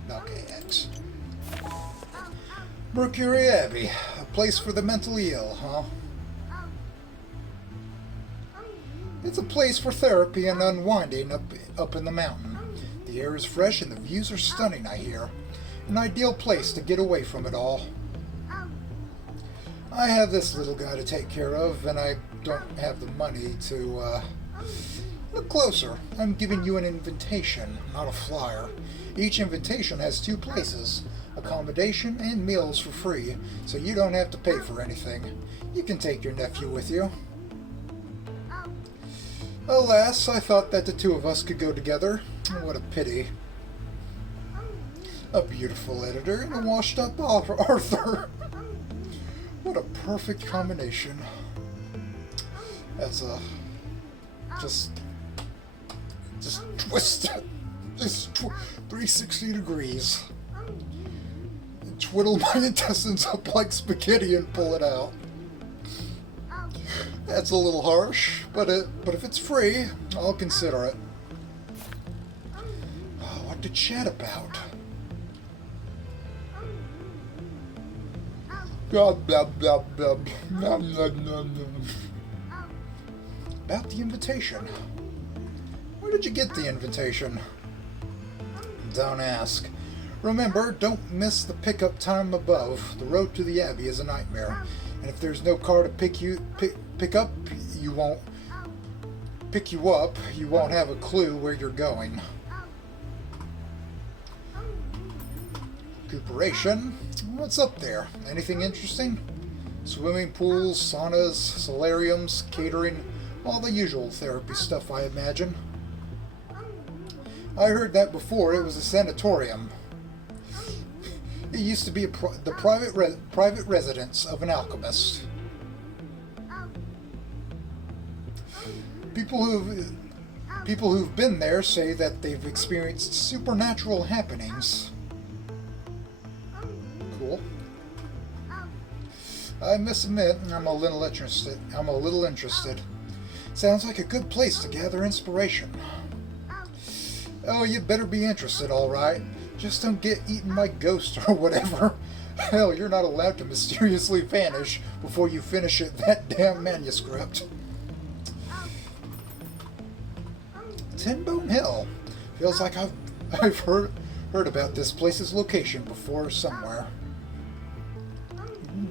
Okay, X. Mercury Abbey, a place for the mentally ill, huh? It's a place for therapy and unwinding up in the mountain. The air is fresh and the views are stunning, I hear. An ideal place to get away from it all. I have this little guy to take care of, and I don't have the money to, look closer. I'm giving you an invitation, not a flyer. Each invitation has 2 places, accommodation and meals for free, so you don't have to pay for anything. You can take your nephew with you. Alas, I thought that the 2 of us could go together. What a pity. A beautiful editor and a washed-up Arthur. What a perfect combination. As a... Just twist it. Just 360 degrees. Twiddle my intestines up like spaghetti and pull it out. That's a little harsh, but if it's free, I'll consider it. Oh, what to chat about? Blah, blah, blah, blah, blah, blah, blah, blah. About the invitation. Where did you get the invitation? Don't ask. Remember, don't miss the pickup time above. The road to the Abbey is a nightmare, and if there's no car to pick you up, you won't have a clue where you're going. Recuperation. What's up there? Anything interesting? Swimming pools, saunas, solariums, catering, all the usual therapy stuff, I imagine. I heard that before it was a sanatorium. It used to be the private residence of an alchemist. People who've been there say that they've experienced supernatural happenings. Cool. I must admit, I'm a little interested. Sounds like a good place to gather inspiration. Oh, you better be interested, all right. Just don't get eaten by ghosts or whatever. Hell, you're not allowed to mysteriously vanish before you finish that damn manuscript. Tin Bone Hill. Feels like I've heard about this place's location before somewhere.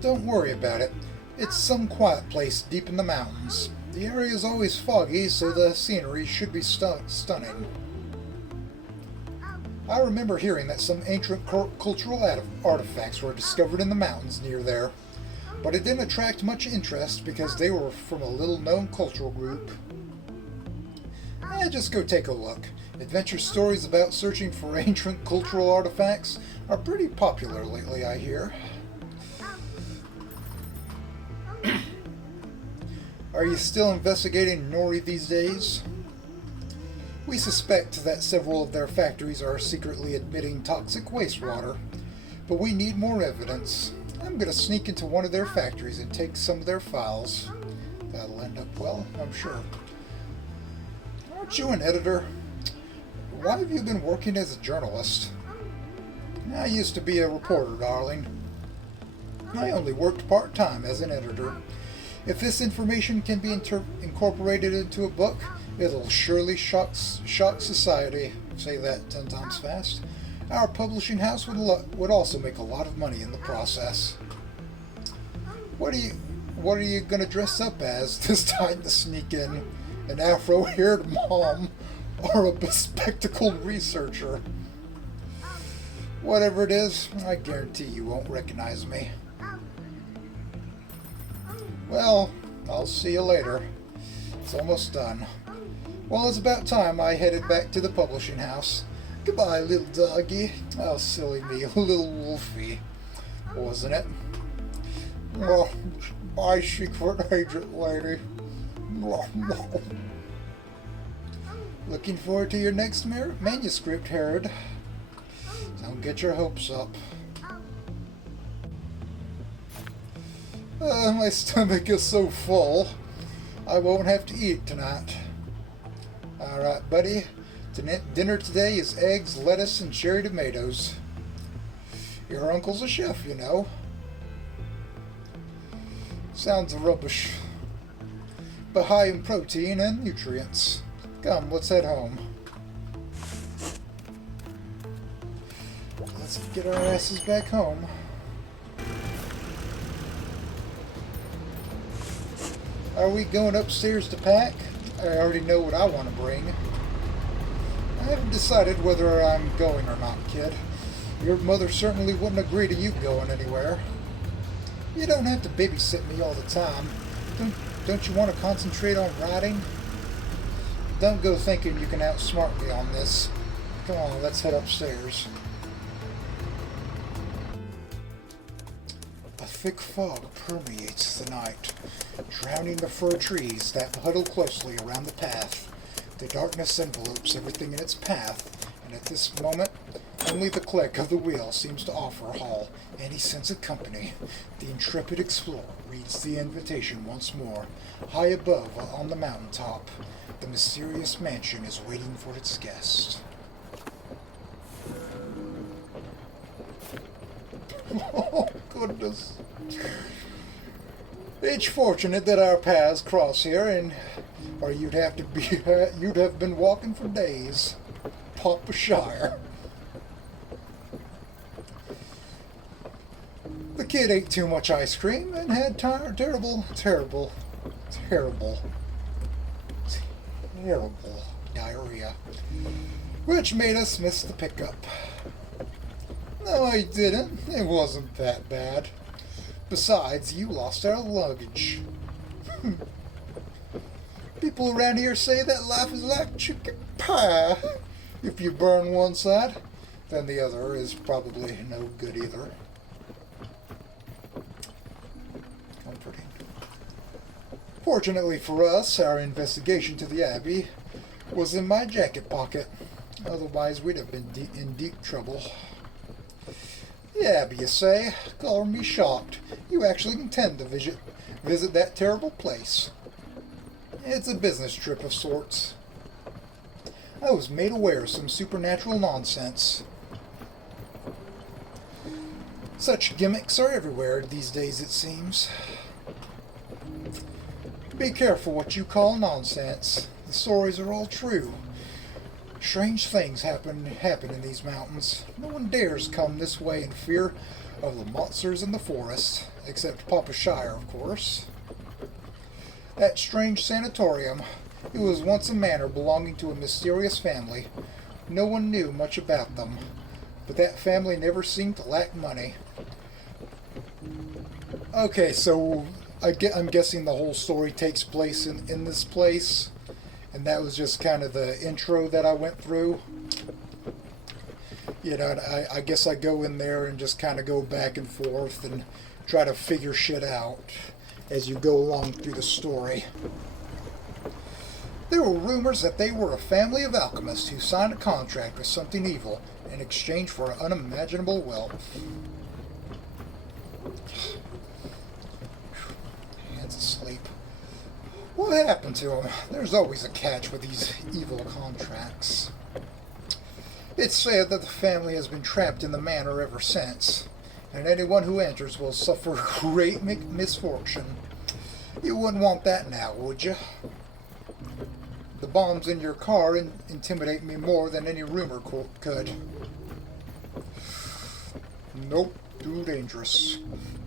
Don't worry about it. It's some quiet place deep in the mountains. The area is always foggy, so the scenery should be stunning. I remember hearing that some ancient cultural artifacts were discovered in the mountains near there, but it didn't attract much interest because they were from a little-known cultural group. Just go take a look. Adventure stories about searching for ancient cultural artifacts are pretty popular lately, I hear. Are you still investigating Nori these days? We suspect that several of their factories are secretly emitting toxic wastewater, but we need more evidence. I'm going to sneak into one of their factories and take some of their files. That'll end up well, I'm sure. Aren't you an editor? Why have you been working as a journalist? I used to be a reporter, darling. I only worked part-time as an editor. If this information can be incorporated into a book, it'll surely shock society. Say that 10 times fast. Our publishing house would also make a lot of money in the process. What are you going to dress up as this time to sneak in? An afro-haired mom or a bespectacled researcher? Whatever it is, I guarantee you won't recognize me. Well, I'll see you later. It's almost done. Well, it's about time I headed back to the publishing house. Goodbye, little doggy. Oh, silly me, little wolfie. Wasn't it? Oh, bye, secret agent lady. Looking forward to your next manuscript, Harrod. Don't get your hopes up. My stomach is so full, I won't have to eat tonight. Alright, buddy. Dinner today is eggs, lettuce, and cherry tomatoes. Your uncle's a chef, you know. Sounds rubbish, but high in protein and nutrients. Come, let's head home. Let's get our asses back home. Are we going upstairs to pack? I already know what I want to bring. I haven't decided whether I'm going or not, kid. Your mother certainly wouldn't agree to you going anywhere. You don't have to babysit me all the time. Don't you want to concentrate on writing? Don't go thinking you can outsmart me on this. Come on, let's head upstairs. A thick fog permeates the night, drowning the fir trees that huddle closely around the path. The darkness envelopes everything in its path, and at this moment, only the click of the wheel seems to offer Hall any sense of company. The intrepid explorer reads the invitation once more. High above, on the mountaintop, the mysterious mansion is waiting for its guest. Oh, goodness. It's fortunate that our paths cross here, or you'd have been walking for days. Papa Shire. The kid ate too much ice cream and had terrible diarrhea, which made us miss the pickup. No, I didn't. It wasn't that bad. Besides, you lost our luggage. People around here say that life is like chicken pie. If you burn one side, then the other is probably no good either. Comforting. Fortunately for us, our investigation to the Abbey was in my jacket pocket. Otherwise, we'd have been in deep trouble. The Abbey, you say? Color me shocked. You actually intend to visit that terrible place. It's a business trip of sorts. I was made aware of some supernatural nonsense. Such gimmicks are everywhere these days, it seems. Be careful what you call nonsense. The stories are all true. Strange things happen in these mountains. No one dares come this way in fear of the monsters in the forest, except Papa Shire, of course. That strange sanatorium. It was once a manor belonging to a mysterious family. No one knew much about them, but that family never seemed to lack money. Okay, so I'm guessing the whole story takes place in this place, and that was just kind of the intro that I went through. You know, I guess I go in there and just kind of go back and forth and try to figure shit out as you go along through the story. There were rumors that they were a family of alchemists who signed a contract with something evil in exchange for unimaginable wealth. Hands asleep. What happened to them? There's always a catch with these evil contracts. It's said that the family has been trapped in the manor ever since, and anyone who enters will suffer great misfortune. You wouldn't want that now, would you? The bombs in your car intimidate me more than any rumor could. Nope, too dangerous.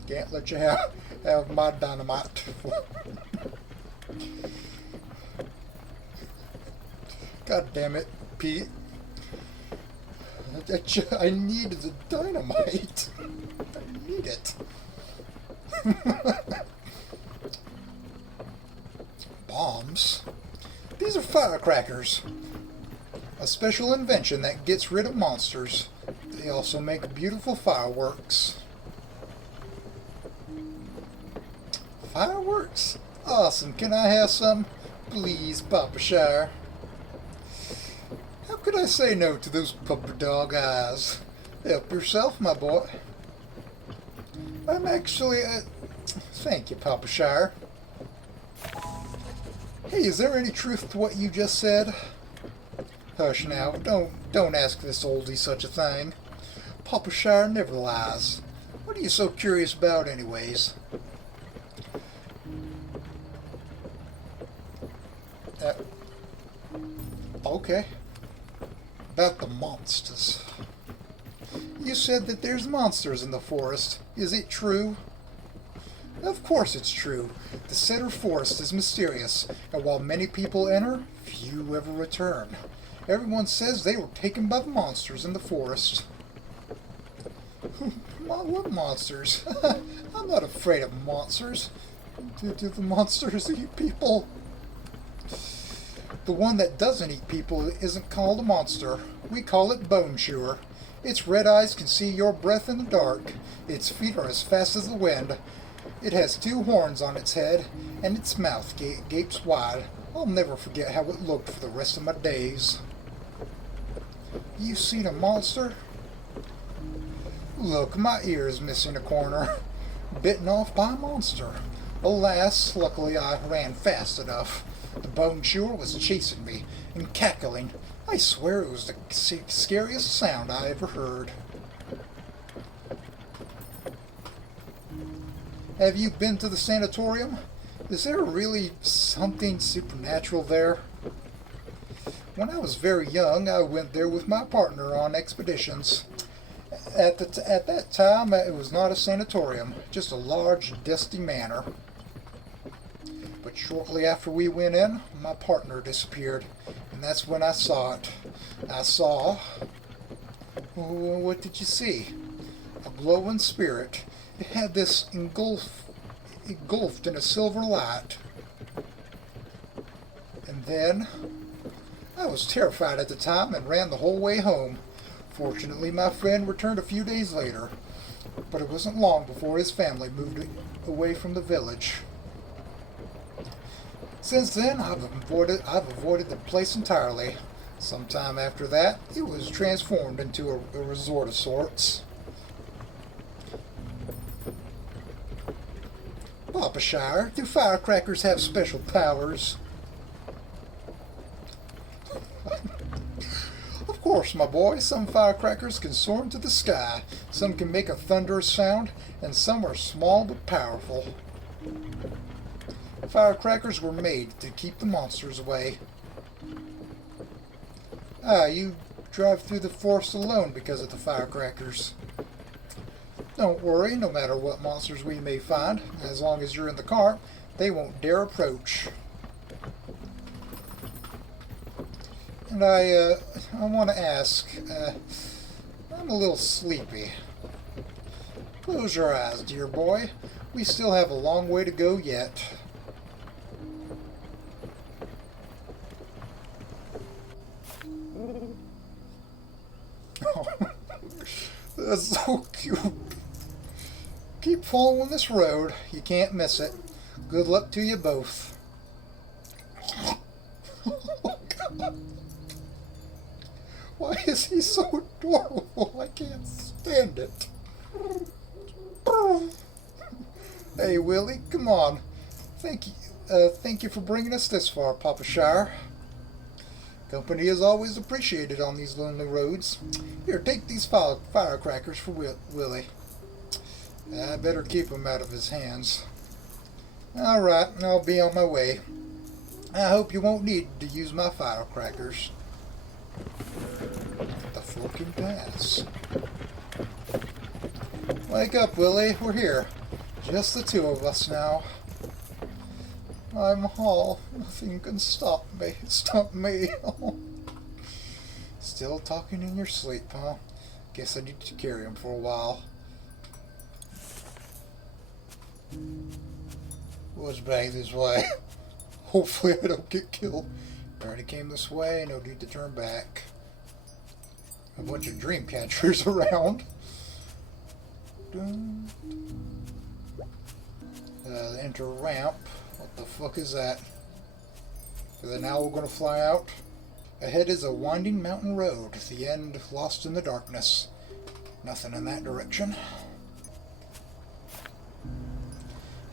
Can't let you have my dynamite. God damn it, Pete. I needed the dynamite. I need it. Bombs? These are firecrackers. A special invention that gets rid of monsters. They also make beautiful fireworks. Fireworks? Awesome. Can I have some? Please, Papa Shire. How could I say no to those puppy dog eyes? Help yourself, my boy. I'm actually... thank you, Papa Shire. Hey, is there any truth to what you just said? Hush now. Don't ask this oldie such a thing. Papa Shire never lies. What are you so curious about anyways? Okay. About the monsters. You said that there's monsters in the forest. Is it true? Of course it's true. The Cedar Forest is mysterious, and while many people enter, few ever return. Everyone says they were taken by the monsters in the forest. What monsters? I'm not afraid of monsters. Do the monsters eat people? The one that doesn't eat people isn't called a monster. We call it Bone Chewer. Its red eyes can see your breath in the dark. Its feet are as fast as the wind. It has 2 horns on its head, and its mouth gapes wide. I'll never forget how it looked for the rest of my days. You seen a monster? Look, my ear is missing a corner. Bitten off by a monster. Alas, luckily I ran fast enough. The Bone Chewer was chasing me and cackling. I swear it was the scariest sound I ever heard. Have you been to the sanatorium? Is there really something supernatural there? When I was very young, I went there with my partner on expeditions. At that time, it was not a sanatorium, just a large, dusty manor. But shortly after we went in, my partner disappeared, and that's when I saw it. I saw... What did you see? A glowing spirit. It had this engulfed in a silver light. And then... I was terrified at the time and ran the whole way home. Fortunately, my friend returned a few days later, but it wasn't long before his family moved away from the village. Since then, I've avoided the place entirely. Sometime after that, it was transformed into a resort of sorts. Papa Shire, do firecrackers have special powers? Of course, my boy. Some firecrackers can soar into the sky, some can make a thunderous sound, and some are small but powerful. Firecrackers were made to keep the monsters away. You drive through the forest alone because of the firecrackers. Don't worry, no matter what monsters we may find, as long as you're in the car, they won't dare approach. And I want to ask, I'm a little sleepy. Close your eyes, dear boy. We still have a long way to go yet. Oh, that's so cute. Keep following this road. You can't miss it. Good luck to you both. Oh, God. Why is he so adorable? I can't stand it. Hey, Willie, come on. Thank you for bringing us this far, Papa Shire. Company is always appreciated on these lonely roads. Here, take these firecrackers for Willie. I better keep them out of his hands. All right, I'll be on my way. I hope you won't need to use my firecrackers. The floating pass. Wake up, Willie. We're here. Just the 2 of us now. I'm Hall. Nothing can stop me. Stop me. Still talking in your sleep, huh? Guess I need to carry him for a while. Let's bang this way. Hopefully I don't get killed. I already came this way, no need to turn back. A bunch of dream catchers around. Enter ramp. What the fuck is that? Is an owl gonna fly out? Ahead is a winding mountain road. The end lost in the darkness. Nothing in that direction.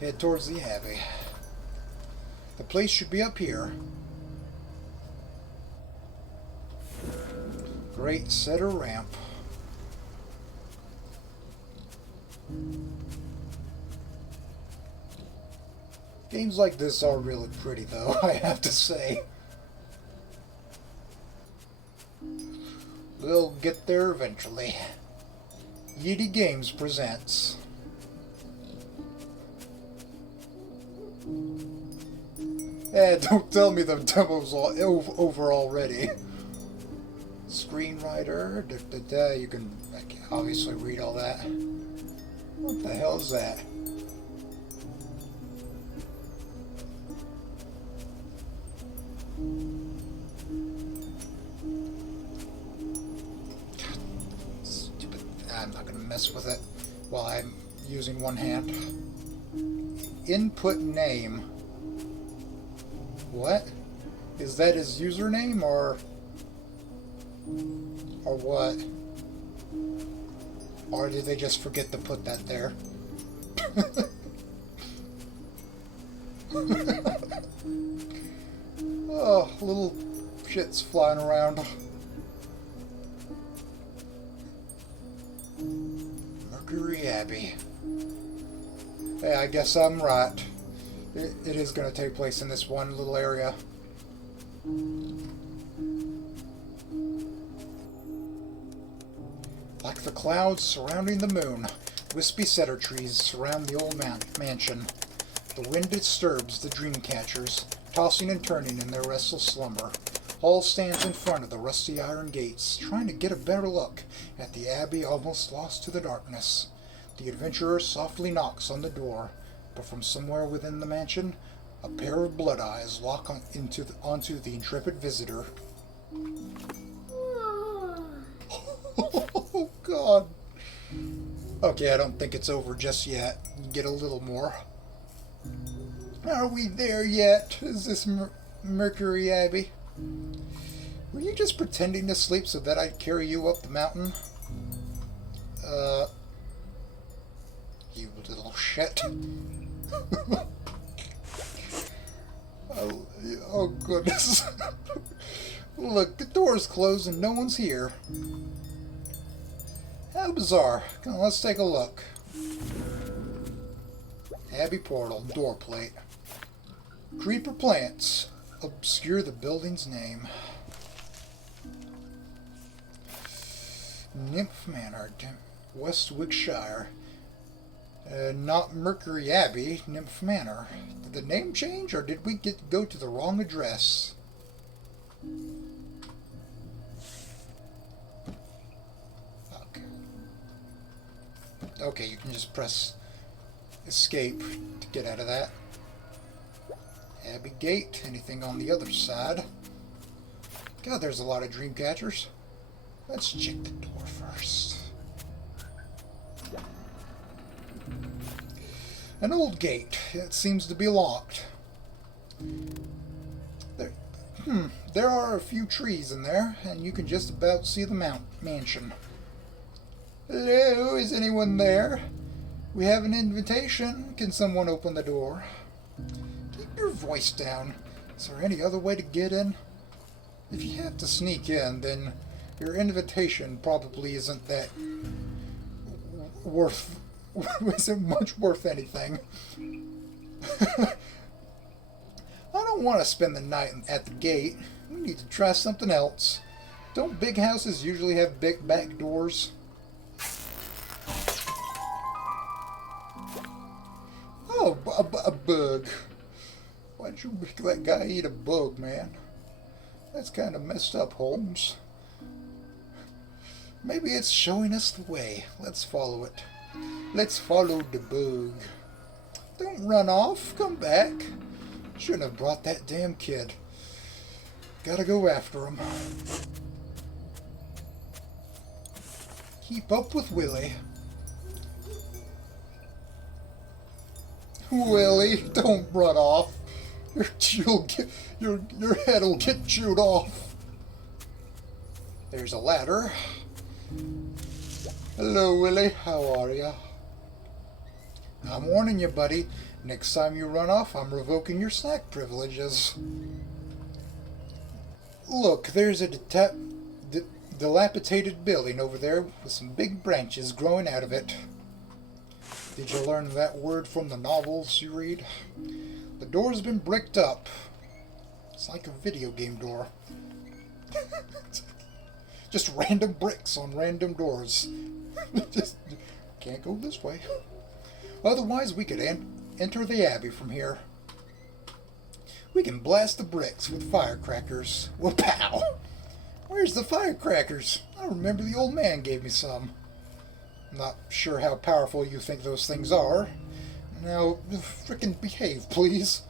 Head towards the Abbey. The place should be up here. Great setter ramp. Games like this are really pretty though, I have to say. We'll get there eventually. Yeti Games presents. Don't tell me the demo's all over already. Screenwriter, you can obviously read all that. What the hell is that? Stupid. I'm not going to mess with it while I'm using one hand. Input name. What? Is that his username or what? Or did they just forget to put that there? Oh, little shit's flying around. Mercury Abbey. Hey, I guess I'm right. It is going to take place in this one little area. Like the clouds surrounding the moon, wispy cedar trees surround the old mansion. The wind disturbs the dream catchers, tossing and turning in their restless slumber. Hall stands in front of the rusty iron gates, trying to get a better look at the Abbey almost lost to the darkness. The adventurer softly knocks on the door, but from somewhere within the mansion, a pair of blood eyes lock onto the intrepid visitor. Oh, God. Okay, I don't think it's over just yet. Get a little more. Are we there yet? Is this Mercury Abbey? Were you just pretending to sleep so that I'd carry you up the mountain? You little shit. Oh, goodness. Look, the door's closed and no one's here. How bizarre. Come on, let's take a look. Abbey portal, door plate. Creeper plants obscure the building's name. Nymph Manor, West Wickshire. Not Mercury Abbey, Nymph Manor. Did the name change, or did we go to the wrong address? Okay, you can just press escape to get out of that. Abbey Gate, anything on the other side? God, there's a lot of dream catchers. Let's check the door first. An old gate. It seems to be locked. There are a few trees in there, and you can just about see the mansion. Hello, is anyone there? We have an invitation. Can someone open the door? Keep your voice down. Is there any other way to get in? If you have to sneak in, then your invitation probably isn't that isn't much worth anything. I don't want to spend the night at the gate. We need to try something else. Don't big houses usually have big back doors? Oh, a bug. Why'd you make that guy eat a bug, man? That's kind of messed up, Holmes. Maybe it's showing us the way. Let's follow it. Let's follow the bug. Don't run off. Come back. Shouldn't have brought that damn kid. Gotta go after him. Keep up with Willie. Willie, don't run off. Your head'll get chewed off. There's a ladder. Hello, Willie. How are ya? I'm warning you, buddy. Next time you run off, I'm revoking your snack privileges. Look, there's a dilapidated building over there with some big branches growing out of it. Did you learn that word from the novels you read? The door's been bricked up. It's like a video game door. Just random bricks on random doors. Just can't go this way. Otherwise, we could enter the Abbey from here. We can blast the bricks with firecrackers. Wa-pow! Where's the firecrackers? I remember the old man gave me some. I'm not sure how powerful you think those things are. Now, frickin' behave, please.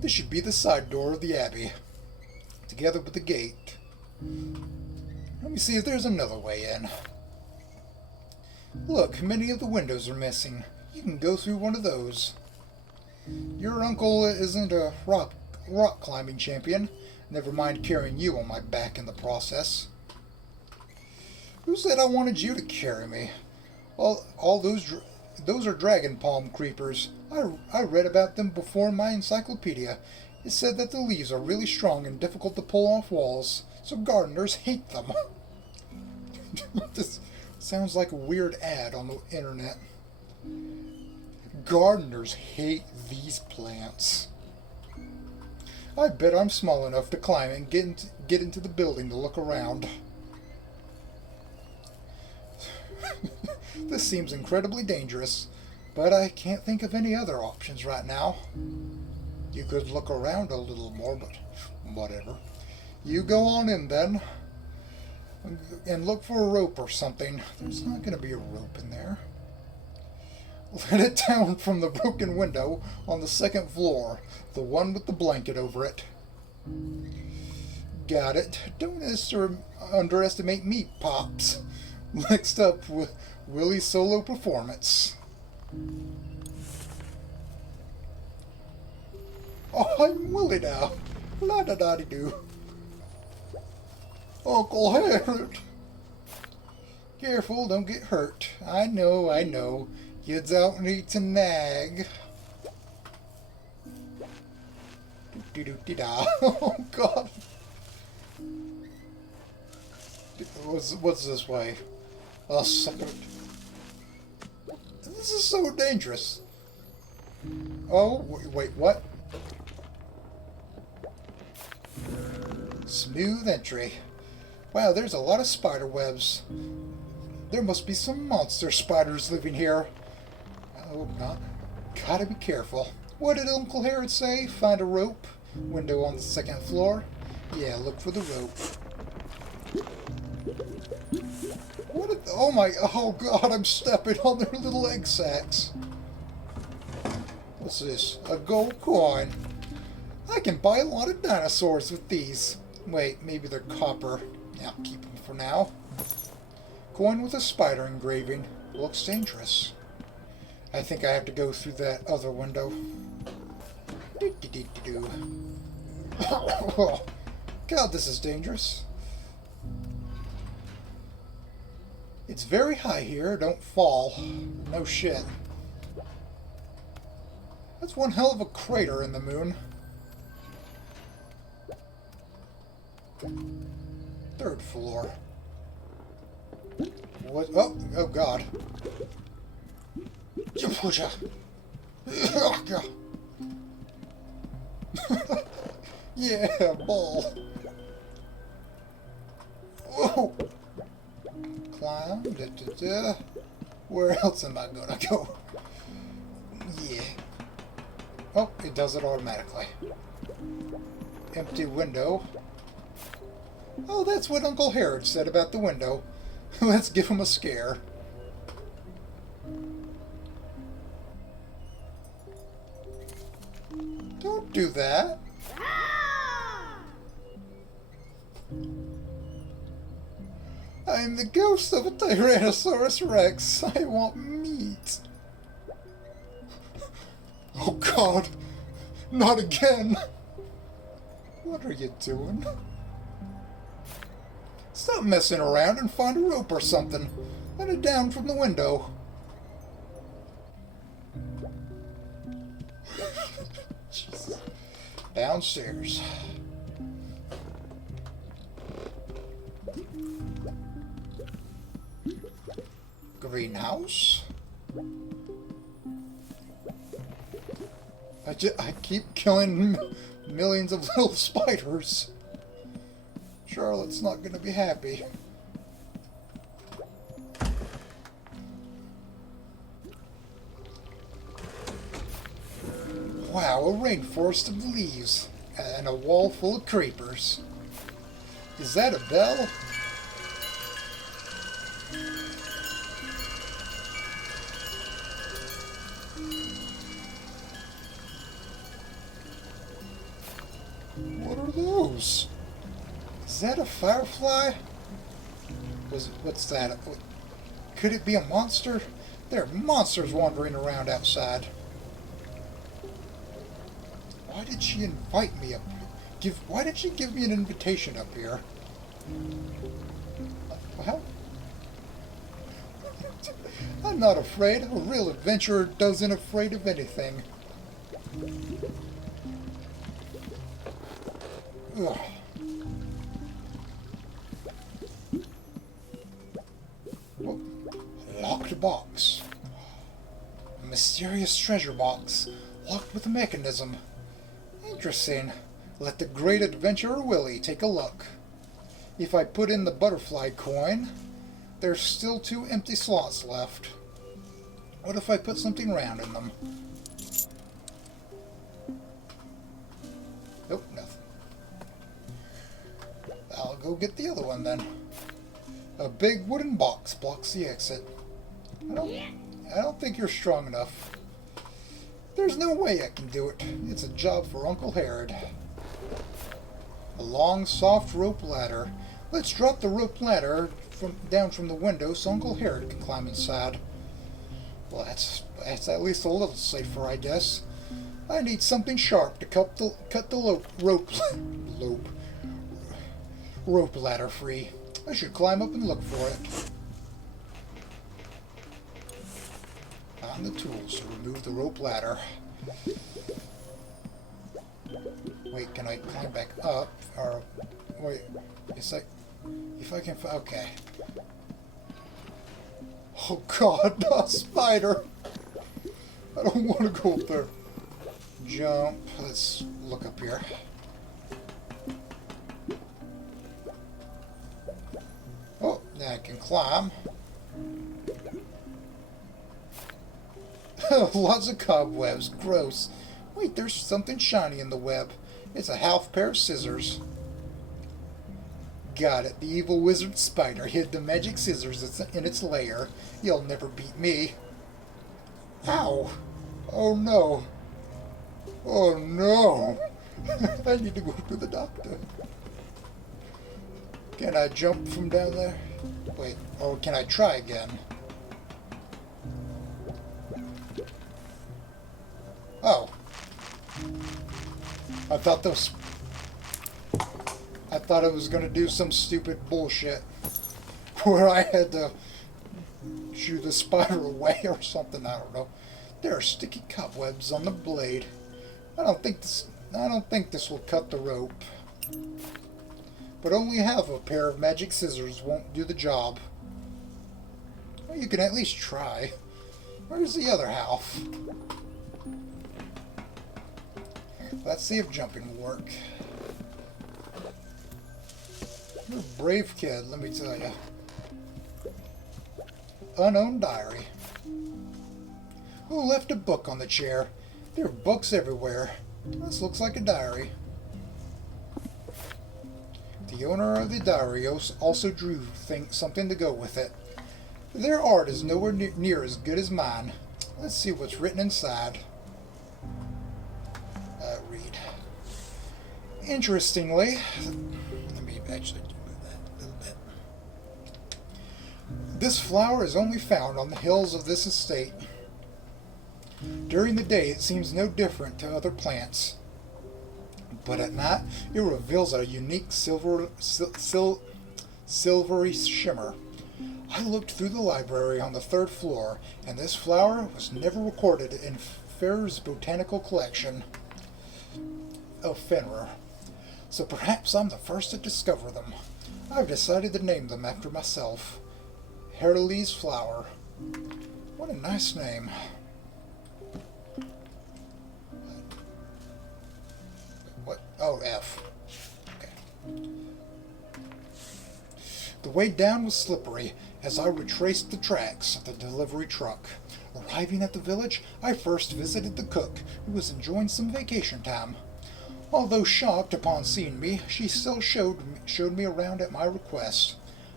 This should be the side door of the Abbey, together with the gate. Let me see if there's another way in. Look, many of the windows are missing. You can go through one of those. Your uncle isn't a rock climbing champion. Never mind carrying you on my back in the process. Who said I wanted you to carry me? All those are dragon palm creepers. I read about them before in my encyclopedia. It said that the leaves are really strong and difficult to pull off walls, so gardeners hate them. This sounds like a weird ad on the internet. Gardeners hate these plants. I bet I'm small enough to climb and get into the building to look around. This seems incredibly dangerous, but I can't think of any other options right now. You could look around a little more, but whatever. You go on in then, and look for a rope or something. There's not going to be a rope in there. Let it down from the broken window on the second floor, the one with the blanket over it. Got it. Don't underestimate me, Pops. Next up, with Willie's solo performance. Oh, I'm Willie now. La-da-da-dee-doo. Uncle Harrod. Careful, don't get hurt. I know. Kids out and eats a nag. Do-do-do-da. Oh, God. What's this way? A second. This is so dangerous. Oh, wait, what? Smooth entry. Wow, there's a lot of spider webs. There must be some monster spiders living here. Oh, God. Gotta be careful. What did Uncle Harrod say? Find a rope. Window on the second floor. Yeah, look for the rope. Oh God, I'm stepping on their little egg sacs. What's this? A gold coin. I can buy a lot of dinosaurs with these. Wait, maybe they're copper. Yeah, I'll keep them for now. Coin with a spider engraving. Looks dangerous. I think I have to go through that other window. God, this is dangerous. It's very high here. Don't fall. No shit. That's one hell of a crater in the moon. Third floor. What? Oh God. Yeah, ball. Whoa. Climb. Where else am I gonna go? Yeah. Oh, it does it automatically. Empty window. Oh, that's what Uncle Harrod said about the window. Let's give him a scare. Don't do that. I am the ghost of a Tyrannosaurus Rex. I want meat. Oh God, not again. What are you doing? Stop messing around and find a rope or something. Let it down from the window. Jesus. Downstairs. Greenhouse. I keep killing millions of little spiders. Charlotte's not going to be happy. Wow, a rainforest of leaves and a wall full of creepers. Is that a bell? What are those? Is that a firefly? What's that? Could it be a monster? There are monsters wandering around outside. Why did she invite me up? Why did she give me an invitation up here? Well, I'm not afraid. A real adventurer doesn't afraid of anything. Ugh. Oh, locked box. A mysterious treasure box, locked with a mechanism. Interesting. Let the great adventurer Willie take a look. If I put in the butterfly coin, there's still 2 empty slots left. What if I put something round in them? Nope, nothing. I'll go get the other one then. A big wooden box blocks the exit. I don't think you're strong enough. There's no way I can do it. It's a job for Uncle Harrod. A long, soft rope ladder. Let's drop the rope ladder down from the window so Uncle Harrod can climb inside. Well, that's at least a little safer, I guess. I need something sharp to cut the rope ladder free. I should climb up and look for it. On the tools to remove the rope ladder. Wait, can I climb back up? Or wait, it's like if I can. Okay. Oh God, a spider! I don't want to go up there. Jump. Let's look up here. Oh, now I can climb. Lots of cobwebs. Gross. Wait, there's something shiny in the web. It's a half pair of scissors. Got it. The evil wizard spider hid the magic scissors in its lair. You'll never beat me. Ow. Oh no. Oh no. I need to go to the doctor. Can I jump from down there? Wait, or can I try again? Oh. I thought it was gonna do some stupid bullshit where I had to shoo the spider away or something. I don't know. There are sticky cobwebs on the blade. I don't think this will cut the rope. But only half a pair of magic scissors won't do the job. Well, you can at least try. Where's the other half? Let's see if jumping will work. You're a brave kid, let me tell you. Unowned diary. Who left a book on the chair? There are books everywhere. This looks like a diary. The owner of the diary also drew something to go with it. Their art is nowhere near as good as mine. Let's see what's written inside. Read. Interestingly, let me actually do that a little bit. This flower is only found on the hills of this estate. During the day, it seems no different to other plants, but at night, it reveals a unique silvery shimmer. I looked through the library on the 3rd floor, and this flower was never recorded in Ferrer's botanical collection of Fenrir. So perhaps I'm the first to discover them. I've decided to name them after myself. Harrow's flower. What a nice name. What? Oh, F. Okay. The way down was slippery as I retraced the tracks of the delivery truck. Arriving at the village, I first visited the cook, who was enjoying some vacation time. Although shocked upon seeing me, she still showed me around at my request.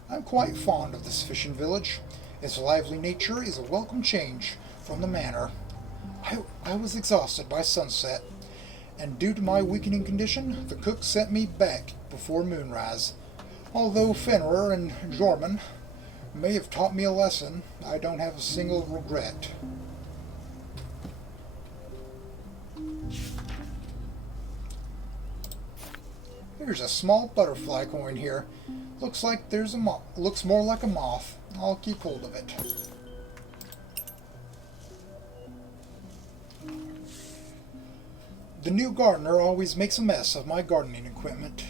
I'm quite fond of this fishing village. Its lively nature is a welcome change from the manor. I was exhausted by sunset, and due to my weakening condition, the cook sent me back before moonrise. Although Fenrir and Jorman may have taught me a lesson, I don't have a single regret. There's a small butterfly coin here. Looks like there's a looks more like a moth. I'll keep hold of it. The new gardener always makes a mess of my gardening equipment.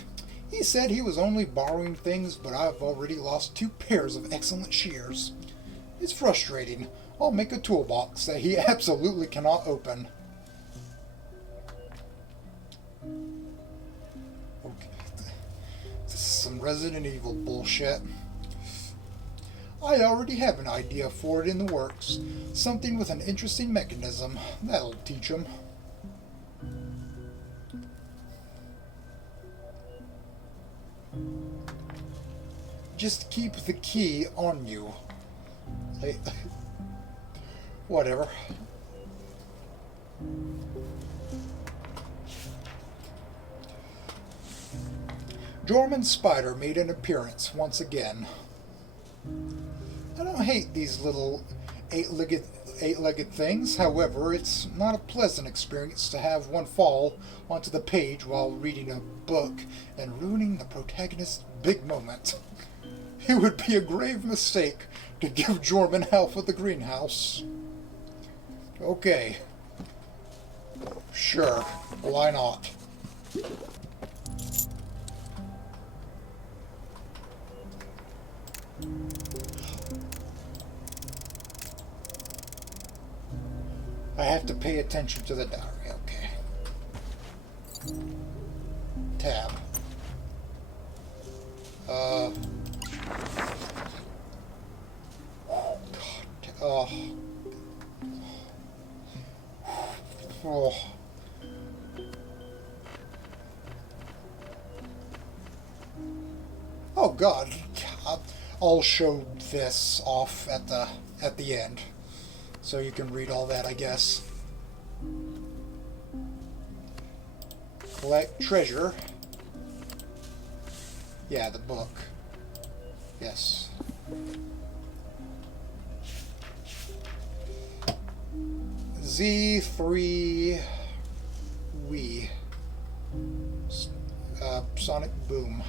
He said he was only borrowing things, but I've already lost 2 pairs of excellent shears. It's frustrating. I'll make a toolbox that he absolutely cannot open. Okay. This is some Resident Evil bullshit. I already have an idea for it in the works. Something with an interesting mechanism. That'll teach him. Just keep the key on you. Whatever. Jorman's spider made an appearance once again. I don't hate these little eight-legged things. However, it's not a pleasant experience to have one fall onto the page while reading a book and ruining the protagonist's big moment. It would be a grave mistake to give Jorman half of the greenhouse. Okay. Sure. Why not? I have to pay attention to the diary. Okay. Tab. God. Oh. Oh. Oh God. I'll show this off at the end, so you can read all that, I guess. Collect treasure. Yeah, the book. Yes. Z3 Wii. Sonic Boom.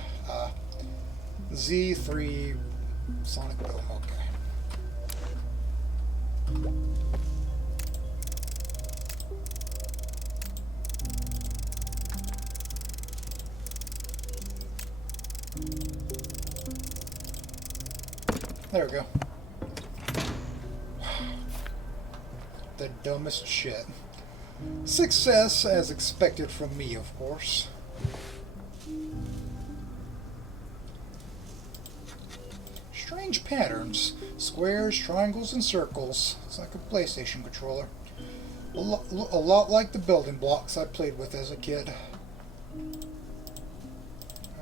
Z3 Sonic Boom. Okay. There we go. The dumbest shit. Success as expected from me, of course. Strange patterns. Squares, triangles, and circles. It's like a PlayStation controller. A lot like the building blocks I played with as a kid.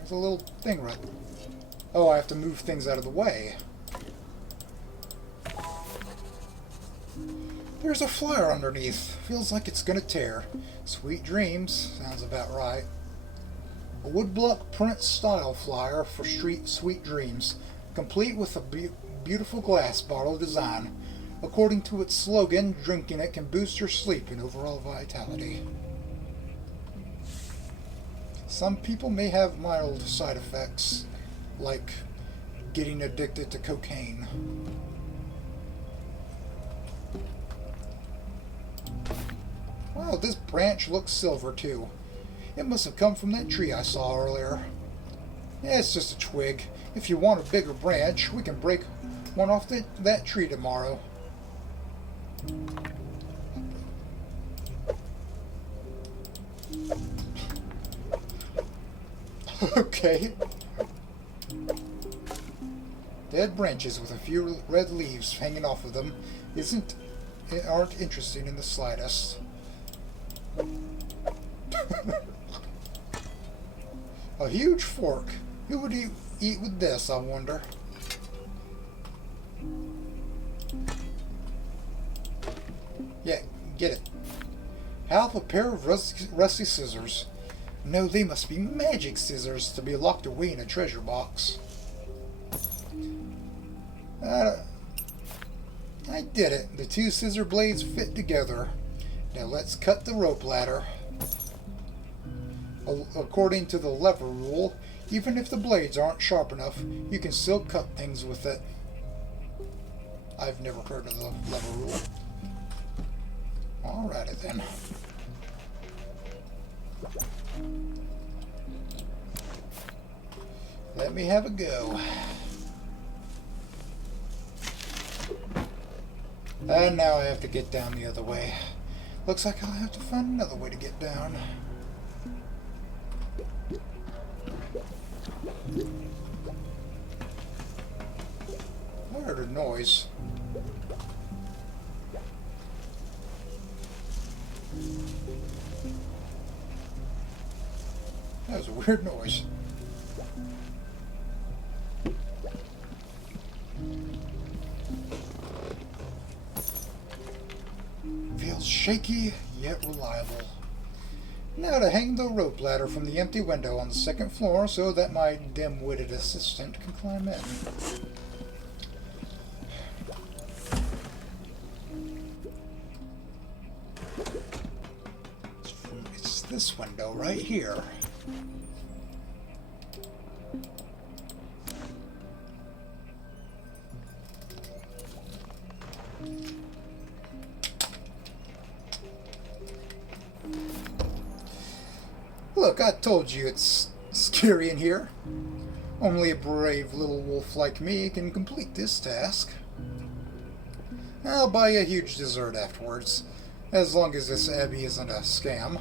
There's a little thing right there. Oh, I have to move things out of the way. There's a flyer underneath. Feels like it's gonna tear. Sweet dreams. Sounds about right. A woodblock print style flyer for Sweet Dreams, complete with a beautiful glass bottle design. According to its slogan, drinking it can boost your sleep and overall vitality. Some people may have mild side effects, like getting addicted to cocaine. Wow, this branch looks silver too. It must have come from that tree I saw earlier. Yeah, it's just a twig. If you want a bigger branch, we can break one off that tree tomorrow. Okay. Dead branches with a few red leaves hanging off of them aren't interesting in the slightest. A huge fork. Who would eat with this, I wonder? Yeah, get it. Half a pair of rusty scissors. No, they must be magic scissors to be locked away in a treasure box. I did it. The two scissor blades fit together. Now let's cut the rope ladder. According to the lever rule, even if the blades aren't sharp enough, you can still cut things with it. I've never heard of the lever rule. Alrighty then. Let me have a go. And now I have to get down the other way. Looks like I'll have to find another way to get down. I heard a noise. That was a weird noise. Feels shaky, yet reliable. Now to hang the rope ladder from the empty window on the second floor so that my dim-witted assistant can climb in. It's this window right here. Look, I told you it's scary in here. Only a brave little wolf like me can complete this task. I'll buy you a huge dessert afterwards, as long as this Abbey isn't a scam.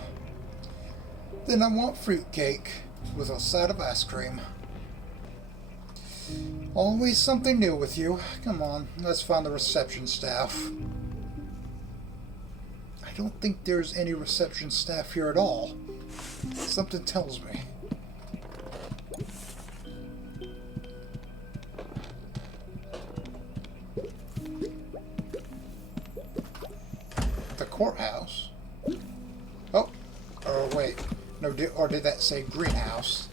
Then I want fruitcake with a side of ice cream. Always something new with you. Come on, let's find the reception staff. I don't think there's any reception staff here at all. Something tells me. The courthouse? Oh, or wait. No, or did that say greenhouse?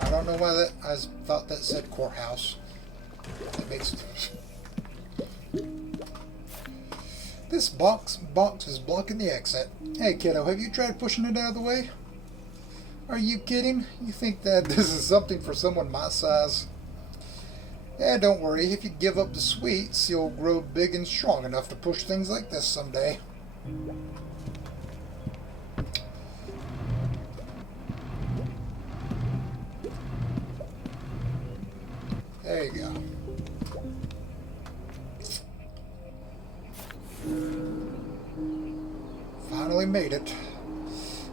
I don't know why that. I thought that said courthouse. That makes. This box is blocking the exit. Hey kiddo, have you tried pushing it out of the way? Are you kidding? You think that this is something for someone my size? Yeah, don't worry. If you give up the sweets, you'll grow big and strong enough to push things like this someday. There you go. Finally made it.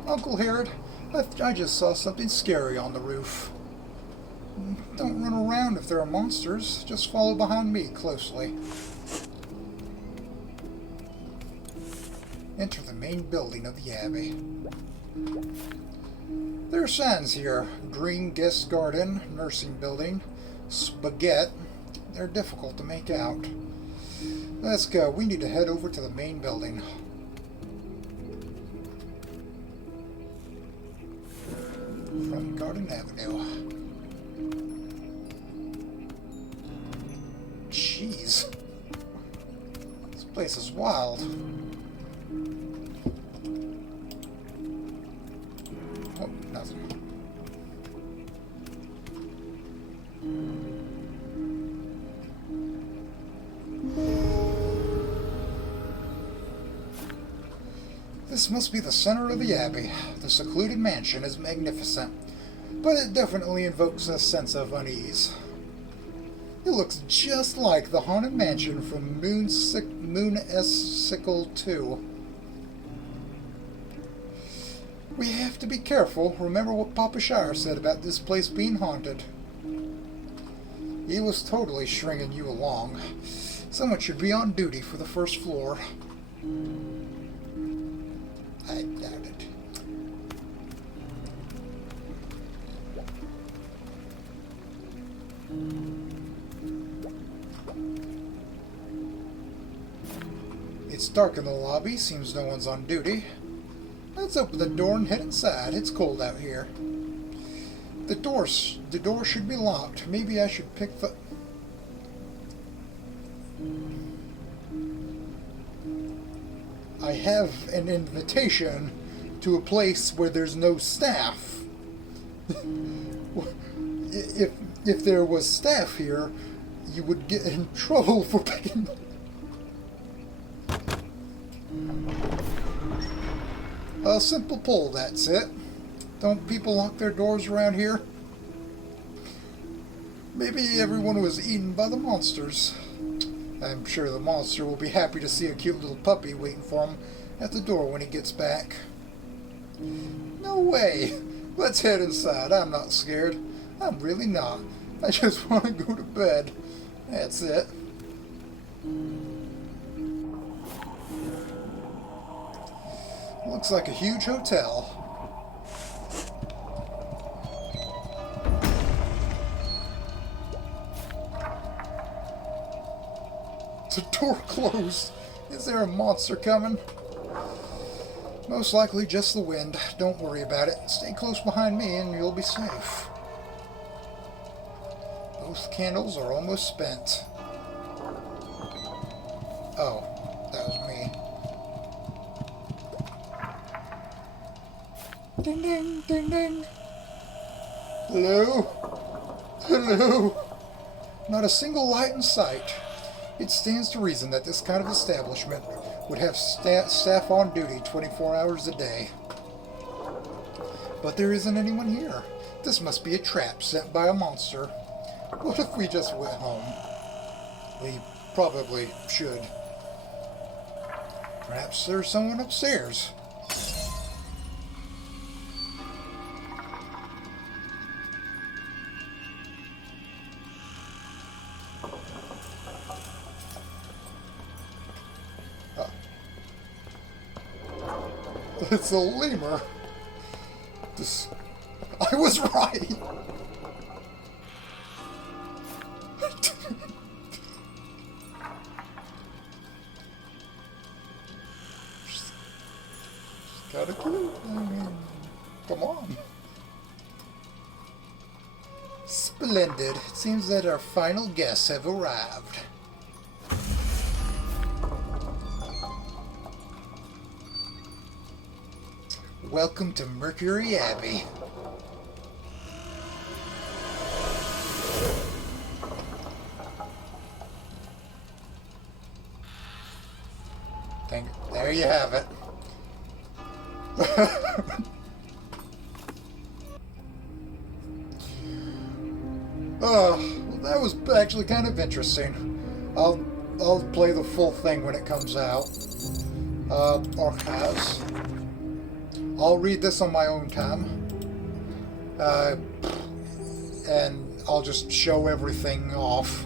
Uncle Harrod, I just saw something scary on the roof. Don't run around if there are monsters. Just follow behind me closely. Enter the main building of the Abbey. There are signs here. Green guest garden, nursing building, spaghetti. They're difficult to make out. Let's go. We need to head over to the main building. From Garden Avenue. Jeez. This place is wild. Oh, nothing. This must be the center of the Abbey. The secluded mansion is magnificent, but it definitely invokes a sense of unease. It looks just like the haunted mansion from Moon S. Sickle 2. We have to be careful. Remember what Papa Shire said about this place being haunted. He was totally stringing you along. Someone should be on duty for the first floor. I doubt it. It's dark in the lobby. Seems no one's on duty. Let's open the door and head inside. It's cold out here. The door should be locked. Maybe I should pick the... I have an invitation to a place where there's no staff. If there was staff here, you would get in trouble for paying... A simple pull, that's it. Don't people lock their doors around here? Maybe everyone was eaten by the monsters. I'm sure the monster will be happy to see a cute little puppy waiting for him at the door when he gets back. No way! Let's head inside. I'm not scared. I'm really not. I just want to go to bed. That's it. Looks like a huge hotel. The door closed. Is there a monster coming? Most likely just the wind. Don't worry about it. Stay close behind me and you'll be safe. Both candles are almost spent. Oh, that was me. Ding ding, ding ding. Hello? Hello? Not a single light in sight. It stands to reason that this kind of establishment would have staff on duty 24 hours a day. But there isn't anyone here. This must be a trap sent by a monster. What if we just went home? We probably should. Perhaps there's someone upstairs. It's a lemur. I was right. Gotta do. I mean, come on. Splendid. It seems that our final guests have arrived. Welcome to Mercury Abbey. There you have it. Well, that was actually kind of interesting. I'll play the full thing when it comes out. Archives. I'll read this on my own time. And I'll just show everything off.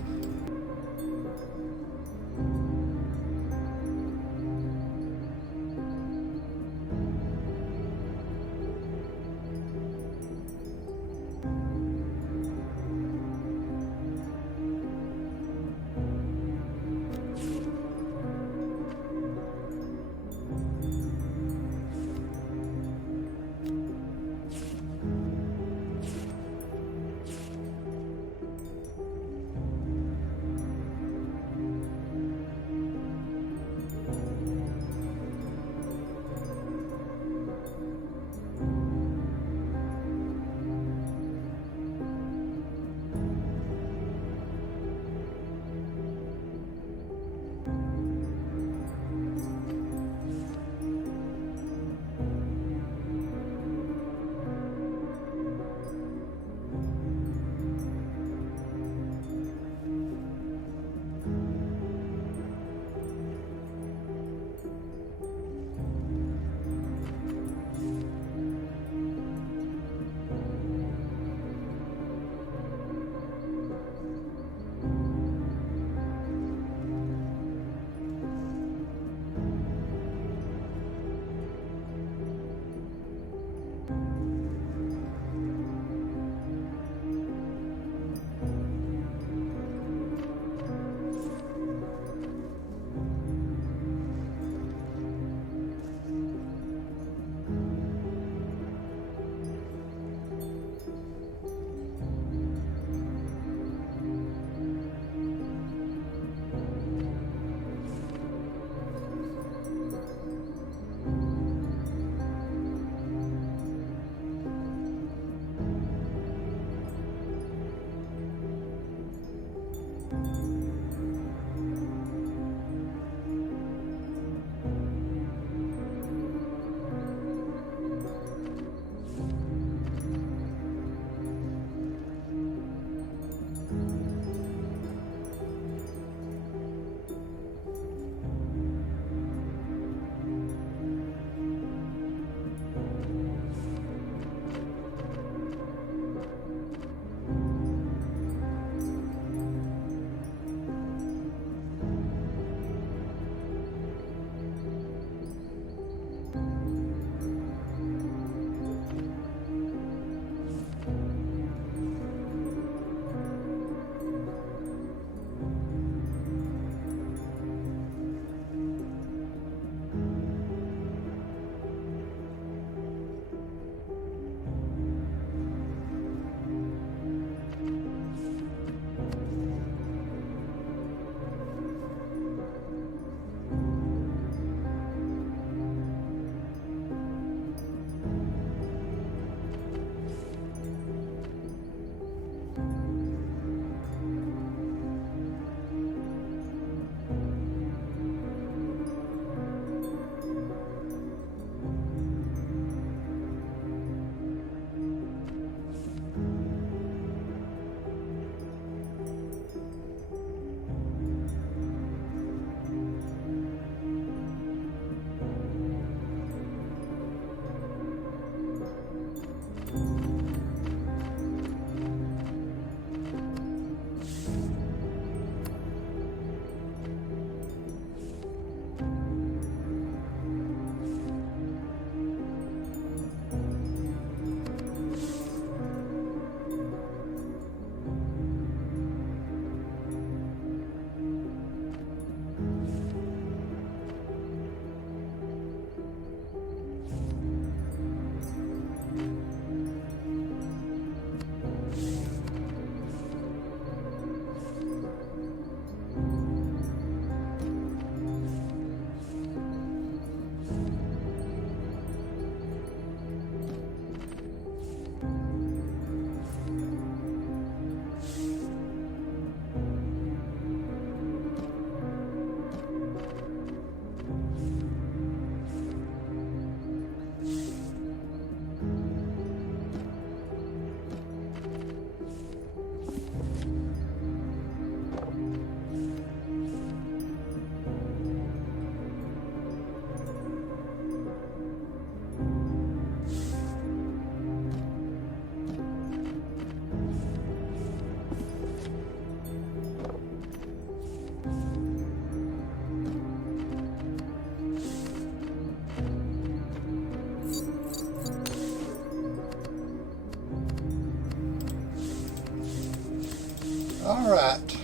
Alright.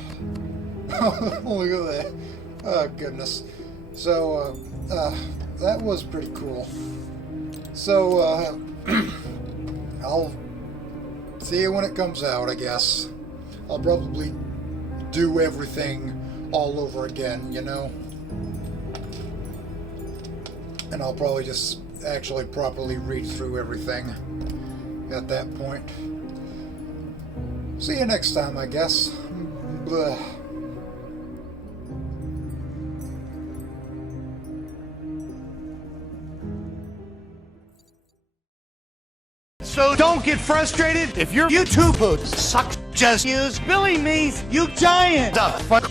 Look at that. Oh, goodness. So, that was pretty cool. So, I'll see you when it comes out, I guess. I'll probably do everything all over again, you know? And I'll probably just actually properly read through everything at that point. See you next time, I guess. Blah. So don't get frustrated if your YouTube boots suck. Just use Billy Meath, you giant. The fuck.